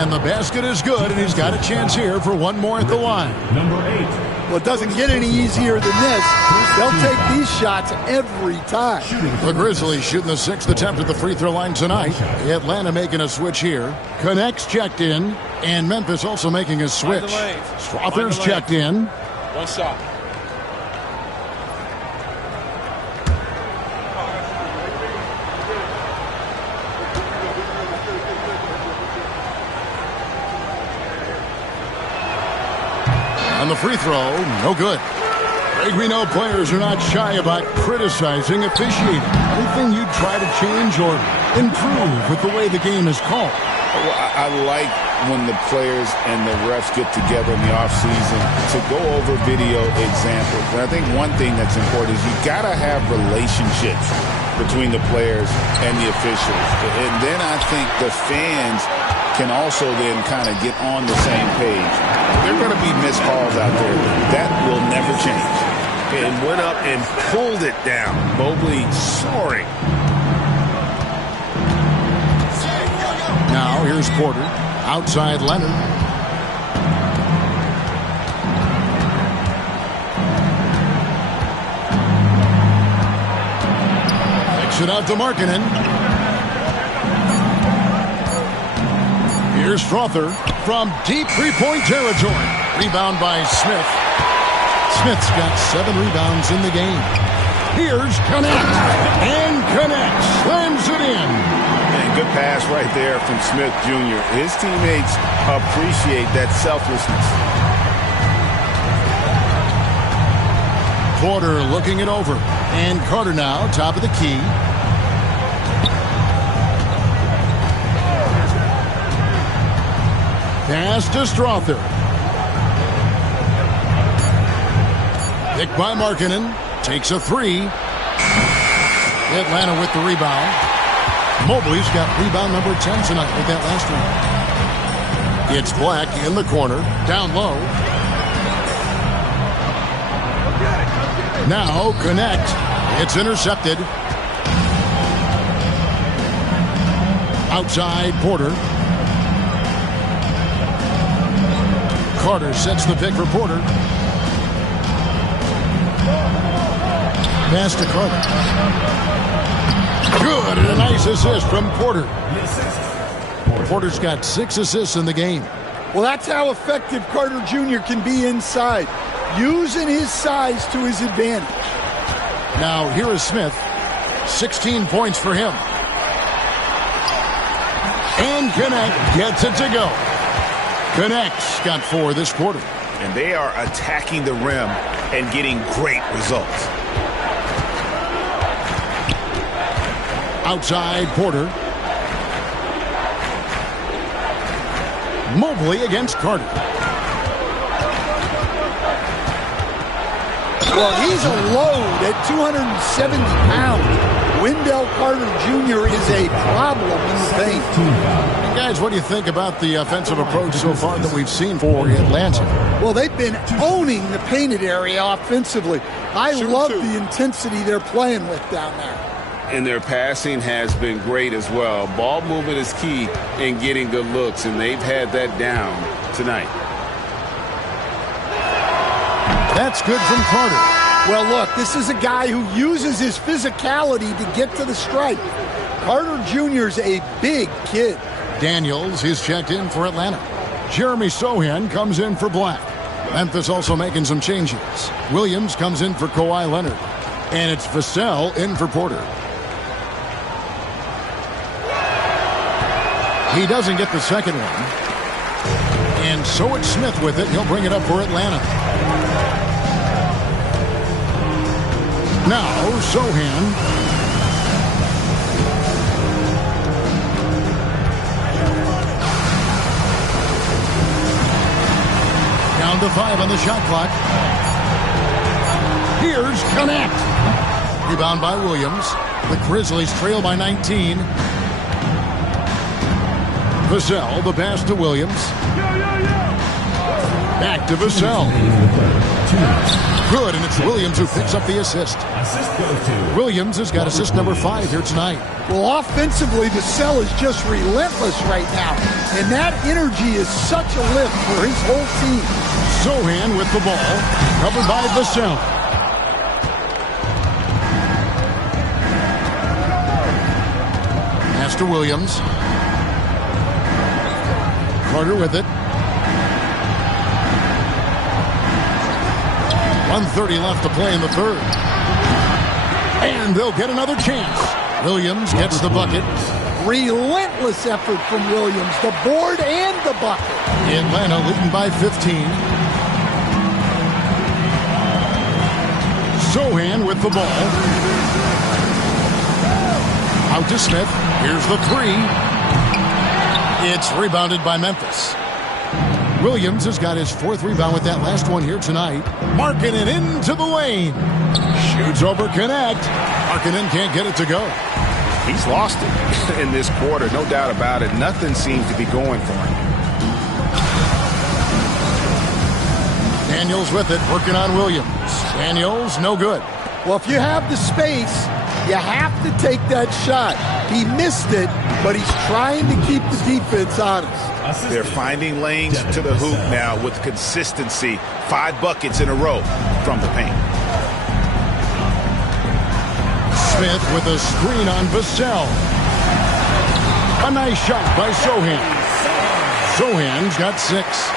And the basket is good, and he's got a chance here for one more at the line. Number 8. Well, it doesn't get any easier than this. They'll take these shots every time. The Grizzlies shooting the 6th attempt at the free throw line tonight. Atlanta making a switch here. Connects checked in, and Memphis also making a switch. Strother's checked in. One shot. On the free throw, no good. Greg, we know players are not shy about criticizing officiating. Anything you'd try to change or improve with the way the game is called? Well, I like when the players and the refs get together in the offseason to go over video examples. And I think one thing that's important is you got to have relationships between the players and the officials. And then I think the fans can also then kind of get on the same page. There are going to be missed calls out there. That will never change. And went up and pulled it down. Mobley soaring. Now here's Porter. Outside Leonard. Kicks it out to Markkanen. Here's Strother from deep three-point territory. Rebound by Smith. Smith's got 7 rebounds in the game. Here's Connect. And Connect slams it in. And good pass right there from Smith Jr. His teammates appreciate that selflessness. Porter looking it over. And Carter now, top of the key. Pass to Strother. Picked by Markkanen. Takes a 3. Atlanta with the rebound. Mobley's got rebound number 10 tonight with that last one. It's Black in the corner. Down low. Now Connect. It's intercepted. Outside Porter. Carter sets the pick for Porter. Pass to Carter. Good, and a nice assist from Porter. Porter's got 6 assists in the game. Well, that's how effective Carter Jr. can be inside, using his size to his advantage. Now, here is Smith. 16 points for him. And Connect gets it to go. Connect's got 4 this quarter. And they are attacking the rim and getting great results. Outside Porter. Mobley against Carter. Well, he's a load at 270 pounds. Wendell Carter Jr. is a problem in the paint. And guys, what do you think about the offensive approach so far that we've seen for Atlanta? Well, they've been owning the painted area offensively. I love the intensity they're playing with down there. And their passing has been great as well. Ball movement is key in getting good looks, and they've had that down tonight. That's good from Carter. Well, look, this is a guy who uses his physicality to get to the stripe. Carter Jr.'s a big kid. Daniels is checked in for Atlanta. Jeremy Sohan comes in for Black. Memphis also making some changes. Williams comes in for Kawhi Leonard. And it's Vassell in for Porter. He doesn't get the second one. And so it's Smith with it. He'll bring it up for Atlanta. Now, Sohan. Down to 5 on the shot clock. Here's Connect. Rebound by Williams. The Grizzlies trail by 19. Vassell, the pass to Williams. Back to Vassell. Good, and it's Williams who picks up the assist. Williams has got assist number 5 here tonight. Well, offensively, Vassell is just relentless right now. And that energy is such a lift for his whole team. Sohan with the ball, covered by Vassell. Pass to Williams. Carter with it. 1:30 left to play in the third. And they'll get another chance. Williams gets the bucket. Relentless effort from Williams. The board and the bucket. Atlanta leading by 15. Sohan with the ball. Out to Smith. Here's the 3. It's rebounded by Memphis. Williams has got his 4th rebound with that last one here tonight. Markkanen into the lane. Shoots over Connect. Markkanen can't get it to go. He's lost it in this quarter, no doubt about it. Nothing seems to be going for him. Daniels with it, working on Williams. Daniels, no good. Well, if you have the space, you have to take that shot. He missed it, but he's trying to keep the defense honest. They're finding lanes to the hoop now with consistency. 5 buckets in a row from the paint. Smith with a screen on Vassell. A nice shot by Sohan. Sohan's got 6.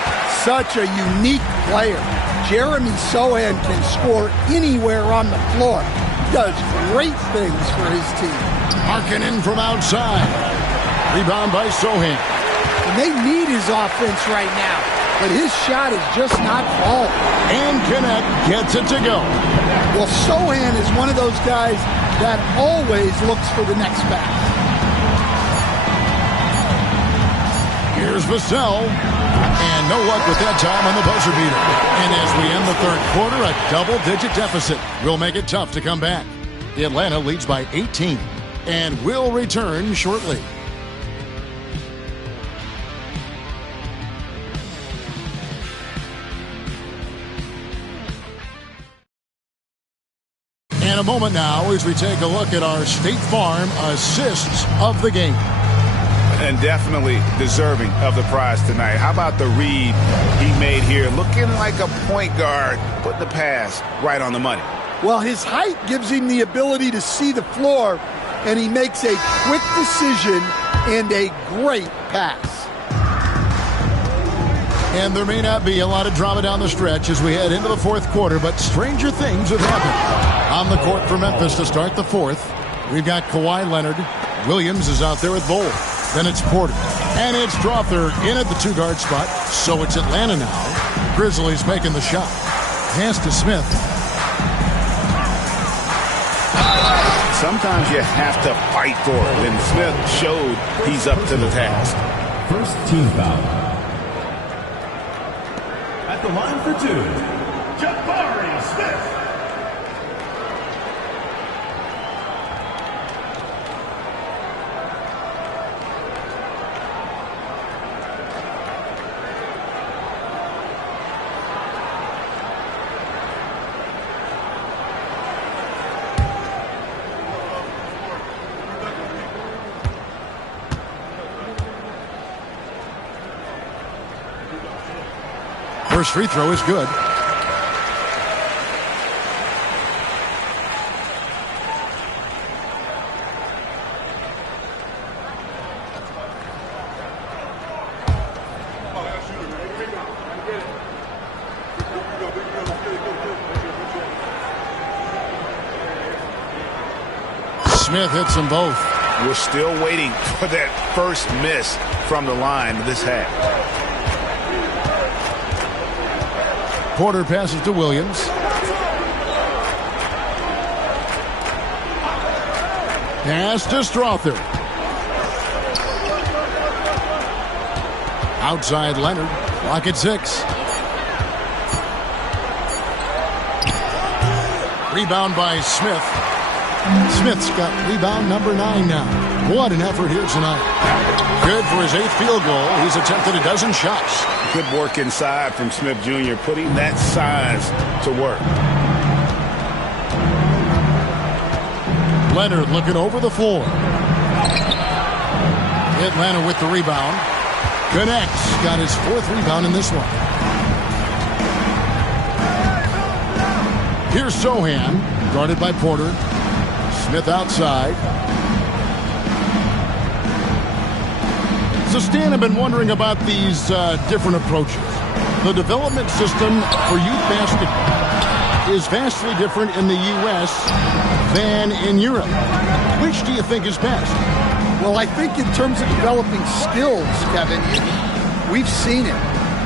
Such a unique player. Jeremy Sohan can score anywhere on the floor. Does great things for his team. Markkanen from outside. Rebound by Sohan. And they need his offense right now, but his shot is just not falling. And Connect gets it to go. Well, Sohan is one of those guys that always looks for the next pass. Here's Vassell. And no luck with that time on the buzzer beater. And as we end the third quarter, a double-digit deficit will make it tough to come back. Atlanta leads by 18 and will return shortly. In a moment now as we take a look at our State Farm assists of the game. And definitely deserving of the prize tonight. How about the read he made here? Looking like a point guard, putting the pass right on the money. Well, his height gives him the ability to see the floor, and he makes a quick decision and a great pass. And there may not be a lot of drama down the stretch as we head into the fourth quarter, but stranger things have happened. On the court for Memphis to start the fourth, we've got Kawhi Leonard. Williams is out there with Bowl. Then it's Porter. And it's Strother in at the 2-guard spot. So it's Atlanta now. Grizzlies making the shot. Pass to Smith. Sometimes you have to fight for it. And Smith showed he's up to the task. First team foul. At the line for 2, Jabari Smith. First free throw is good. Smith hits them both. We're still waiting for that first miss from the line this half. Porter passes to Williams. Pass to Strother. Outside Leonard. Clock at 6. Rebound by Smith. Smith's got rebound number 9 now. What an effort here tonight. Good for his 8th field goal. He's attempted a dozen shots. Good work inside from Smith Jr., putting that size to work. Leonard looking over the floor. Atlanta with the rebound. Connects. Got his 4th rebound in this one. Here's Sohan, guarded by Porter. Smith outside. So Stan, I've been wondering about these different approaches. The development system for youth basketball is vastly different in the U.S. than in Europe. Which do you think is best? Well, I think in terms of developing skills, Kevin, we've seen it.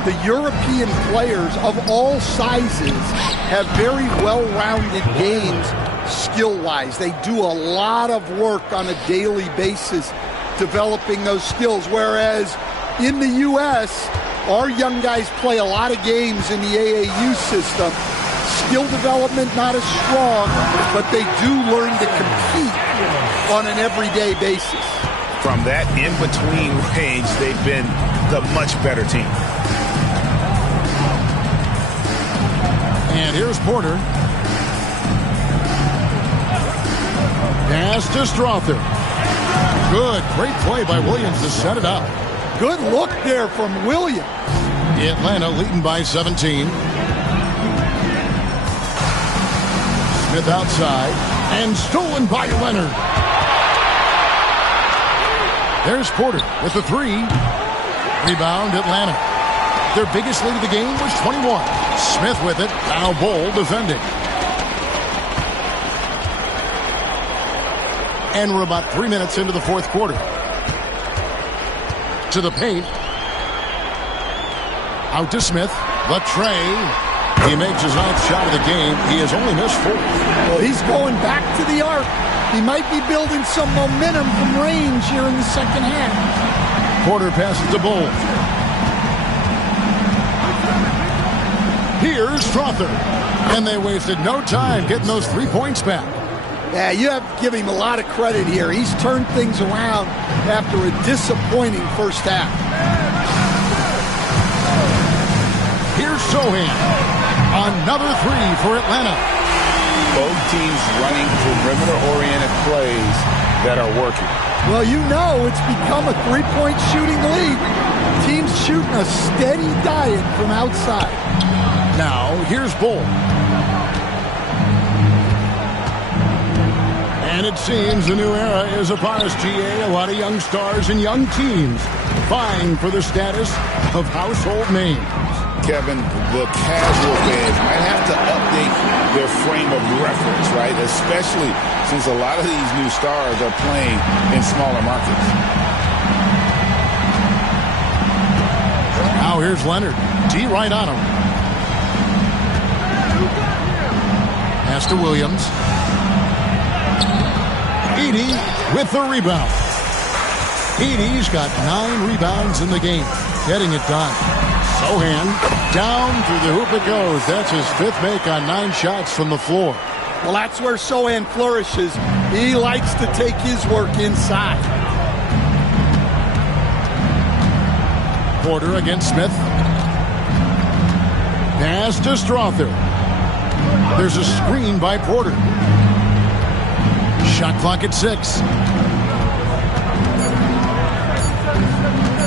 The European players of all sizes have very well-rounded games skill-wise. They do a lot of work on a daily basis developing those skills, whereas in the U.S., our young guys play a lot of games in the AAU system. Skill development not as strong, but they do learn to compete on an everyday basis. From that in-between range, they've been the much better team. And here's Porter. Pass to Strother. Good, great play by Williams to set it up. Good look there from Williams. Atlanta leading by 17. Smith outside and stolen by Leonard. There's Porter with the 3. Rebound Atlanta. Their biggest lead of the game was 21. Smith with it. Now Bull defending. And we're about 3 minutes into the 4th quarter. To the paint. Out to Smith. The tray. He makes his 9th shot of the game. He has only missed 4. Well, he's going back to the arc. He might be building some momentum from range here in the second half. Porter passes to Bull. Here's Strother. And they wasted no time getting those 3 points back. Yeah, you have to give him a lot of credit here. He's turned things around after a disappointing first half. Here's Sohan. Another 3 for Atlanta. Both teams running perimeter-oriented plays that are working. Well, you know it's become a 3-point shooting league. Teams shooting a steady diet from outside. Now, here's Bull. And it seems a new era is upon us, GA. A lot of young stars and young teams vying for the status of household names. Kevin, the casual fans might have to update their frame of reference, right? Especially since a lot of these new stars are playing in smaller markets. Now here's Leonard. D right on him. Pass to Williams. Edey with the rebound. Edey's got 9 rebounds in the game. Getting it done. Sohan, down through the hoop it goes. That's his 5th make on 9 shots from the floor. Well, that's where Sohan flourishes. He likes to take his work inside. Porter against Smith. Pass to Strother. There's a screen by Porter. Shot clock at 6.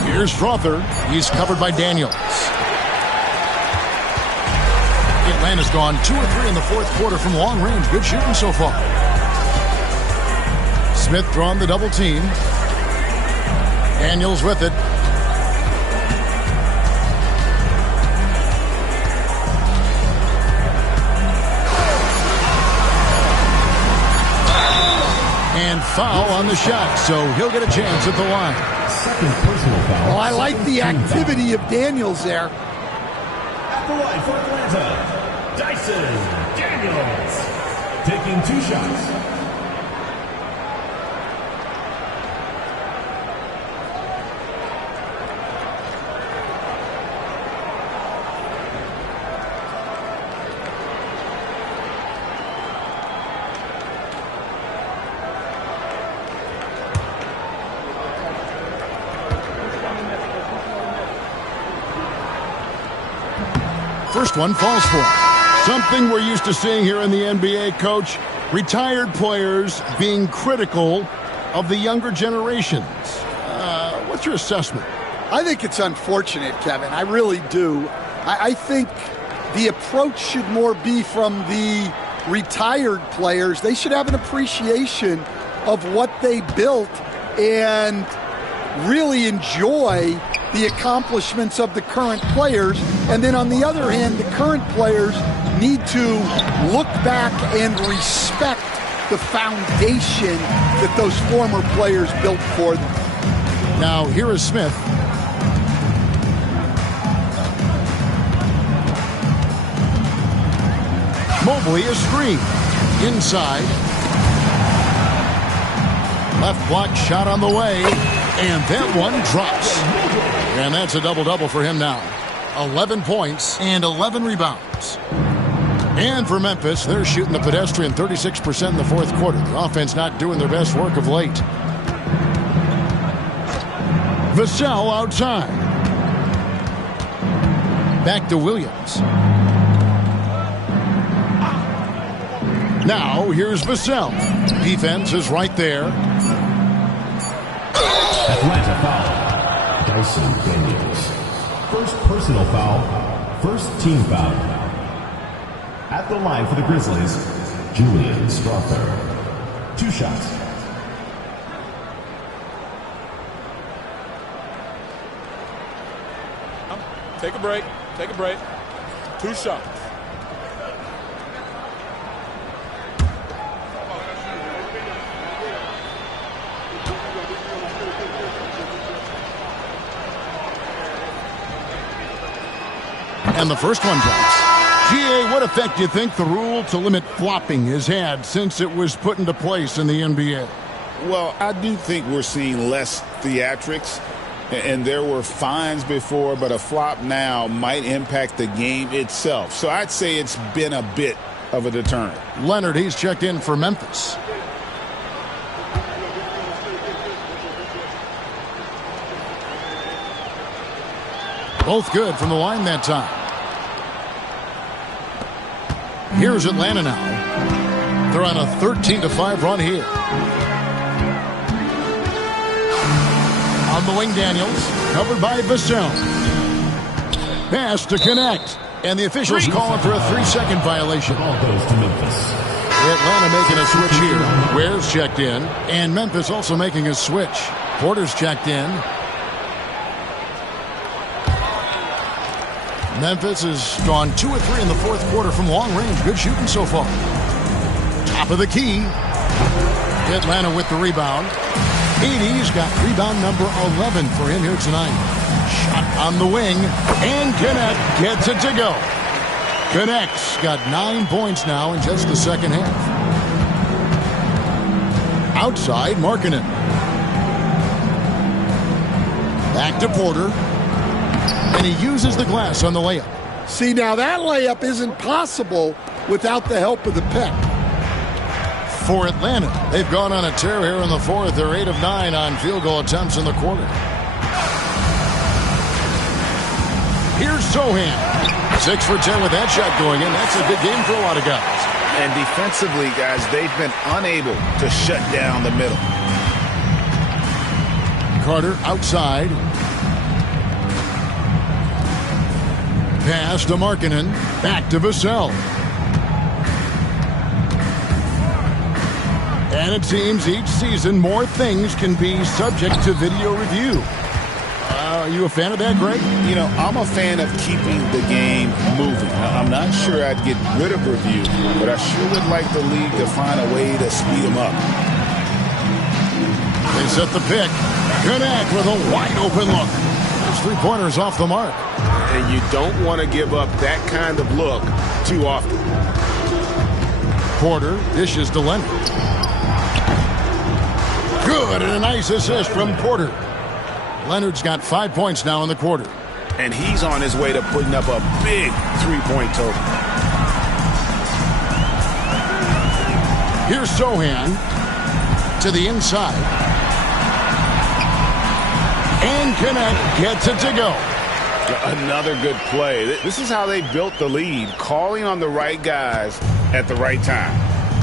Here's Strother. He's covered by Daniels. Atlanta's gone 2 or 3 in the 4th quarter from long range. Good shooting so far. Smith drawing the double team. Daniels with it. And foul on the shot, so he'll get a chance at the line. Second personal foul. Well, I like the activity of Daniels there. At the line for Atlanta, Dyson Daniels taking 2 shots. first one falls for him. Something we're used to seeing here in the NBA, Coach. Retired players being critical of the younger generations. What's your assessment? I think it's unfortunate, Kevin. I really do. I think the approach should more be from the retired players. They should have an appreciation of what they built and really enjoy the accomplishments of the current players. And then on the other hand, the current players need to look back and respect the foundation that those former players built for them. Now, here is Smith. Mobley is screened. Inside. Left block shot on the way. And that one drops. And that's a double-double for him now. 11 points and 11 rebounds. And for Memphis, they're shooting the pedestrian 36% in the fourth quarter. The offense not doing their best work of late. Vassell outside. Back to Williams. Now, here's Vassell. Defense is right there. Atlanta foul. Dyson Daniels. First personal foul. First team foul. At the line for the Grizzlies, Julian Strawther. 2 shots. Take a break. Take a break. 2 shots. And the first one drops. GA, what effect do you think the rule to limit flopping has had since it was put into place in the NBA? Well, I do think we're seeing less theatrics. And there were fines before, but a flop now might impact the game itself. So I'd say it's been a bit of a deterrent. Leonard, he's checked in for Memphis. Both good from the line that time. Here's Atlanta now. They're on a 13-5 run here. On the wing, Daniels, covered by Vassell. Pass to connect. And the officials calling for a 3-second violation. Ball goes to Memphis. Atlanta making a switch here. Ware's checked in. And Memphis also making a switch. Porter's checked in. Memphis has gone 2 of 3 in the fourth quarter from long range. Good shooting so far. Top of the key. Atlanta with the rebound. 80's got rebound number 11 for him here tonight. Shot on the wing. And Connect gets it to go. Connect's got 9 points now in just the second half. Outside, Markkanen. Back to Porter. And he uses the glass on the layup. See, now that layup isn't possible without the help of the pick. For Atlanta, they've gone on a tear here in the fourth. They're 8 of 9 on field goal attempts in the quarter. Here's Sohan. 6 for 10 with that shot going in. That's a big game for a lot of guys. And defensively, guys, they've been unable to shut down the middle. Carter outside. Pass to Markkanen. Back to Vassell. And it seems each season more things can be subject to video review. Are you a fan of that, Greg? You know, I'm a fan of keeping the game moving. I'm not sure I'd get rid of review, but I sure would like the league to find a way to speed them up. They set the pick. Connect with a wide open look. There's 3-pointers off the mark. And you don't want to give up that kind of look too often. Porter dishes to Leonard. Good, and a nice assist from Porter. Leonard's got 5 points now in the quarter. And he's on his way to putting up a big 3-point total. Here's Sohan to the inside. And Connect gets it to go. Another good play. This is how they built the lead, calling on the right guys at the right time.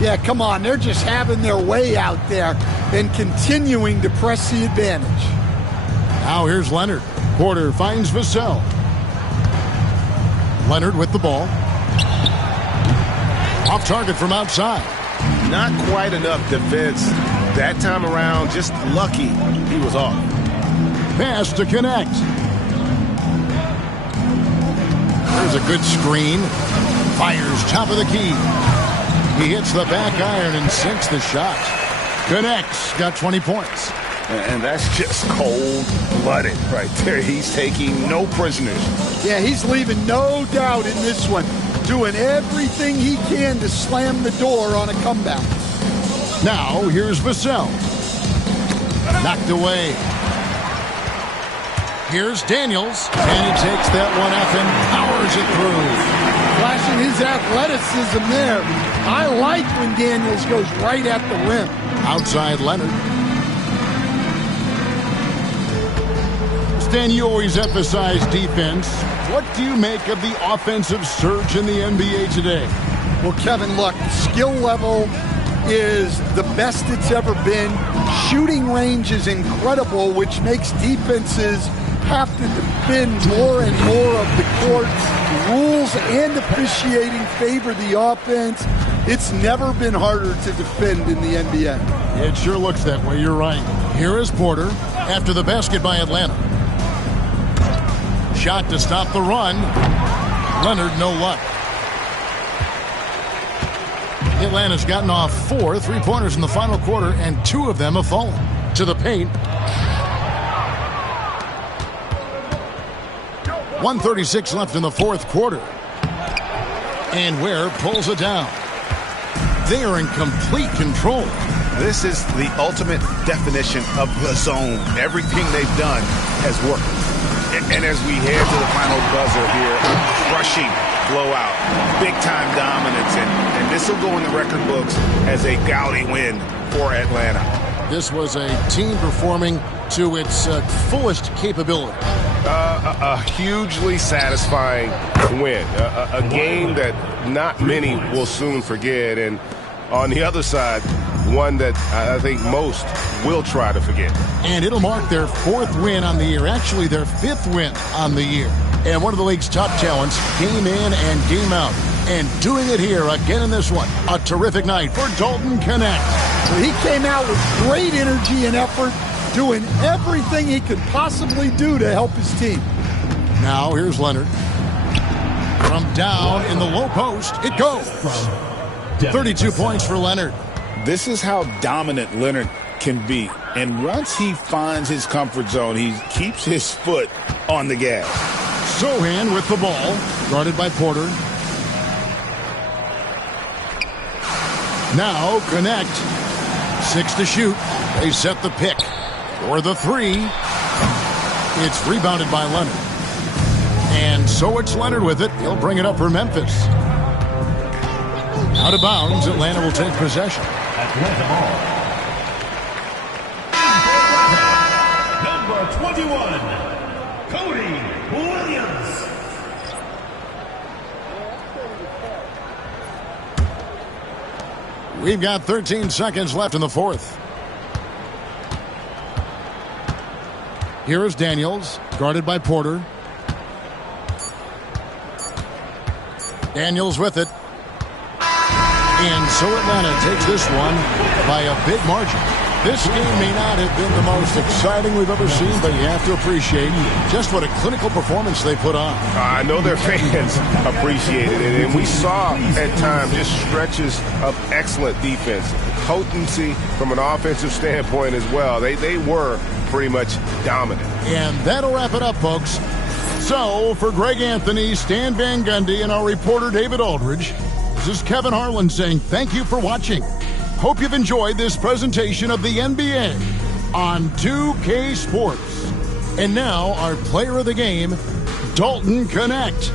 Yeah, come on. They're just having their way out there and continuing to press the advantage. Now here's Leonard. Porter finds Vassell. Leonard with the ball. Off target from outside. Not quite enough defense that time around. Just lucky he was off. Pass to connect. There's a good screen. Fires top of the key. He hits the back iron and sinks the shot. Connects. Got 20 points. And that's just cold-blooded right there. He's taking no prisoners. Yeah, he's leaving no doubt in this one. Doing everything he can to slam the door on a comeback. Now, here's Vassell. Knocked away. Here's Daniels, and he takes that one up and powers it through. Flashing his athleticism there. I like when Daniels goes right at the rim. Outside Leonard. Stan, you always emphasize defense. What do you make of the offensive surge in the NBA today? Well, Kevin, look, skill level is the best it's ever been. Shooting range is incredible, which makes defenses have to defend more and more of the court. Rules and officiating favor the offense. It's never been harder to defend in the NBA. It sure looks that way. You're right. Here is Porter after the basket by Atlanta. Shot to stop the run. Leonard, no luck. Atlanta's gotten off 4 3-pointers in the final quarter, and 2 of them have fallen. To the paint. 1:36 left in the fourth quarter. And Ware pulls it down. They are in complete control. This is the ultimate definition of the zone. Everything they've done has worked. And as we head to the final buzzer here, crushing blowout, big-time dominance, and this will go in the record books as a gaudy win for Atlanta. This was a team performing to its fullest capability. A hugely satisfying win, a game that not many will soon forget, and on the other side, one that I think most will try to forget. And it'll mark their 4th win on the year, actually their 5th win on the year. And one of the league's top talents, game in and game out. And doing it here again in this one. A terrific night for Dalton Connect. So he came out with great energy and effort, doing everything he could possibly do to help his team. Now here's Leonard. From down in the low post, it goes. 32 points for Leonard. This is how dominant Leonard can be. And once he finds his comfort zone, he keeps his foot on the gas. Sohan with the ball, guarded by Porter. Now Connect. 6 to shoot. They set the pick. For the 3. It's rebounded by Leonard. And so it's Leonard with it. He'll bring it up for Memphis. Out of bounds, Atlanta will take possession. Atlanta ball. Number 21, Cody Williams. We've got 13 seconds left in the fourth. Here is Daniels, guarded by Porter. Daniels with it. And so Atlanta takes this one by a big margin. This game may not have been the most exciting we've ever seen, but you have to appreciate just what a clinical performance they put on. I know their fans appreciated it, and we saw at times just stretches of excellent defense, potency from an offensive standpoint as well. They were pretty much dominant. And that'll wrap it up, folks. So, for Greg Anthony, Stan Van Gundy, and our reporter David Aldridge, this is Kevin Harlan saying thank you for watching. Hope you've enjoyed this presentation of the NBA on 2K Sports. And now, our player of the game, Dalton Connect.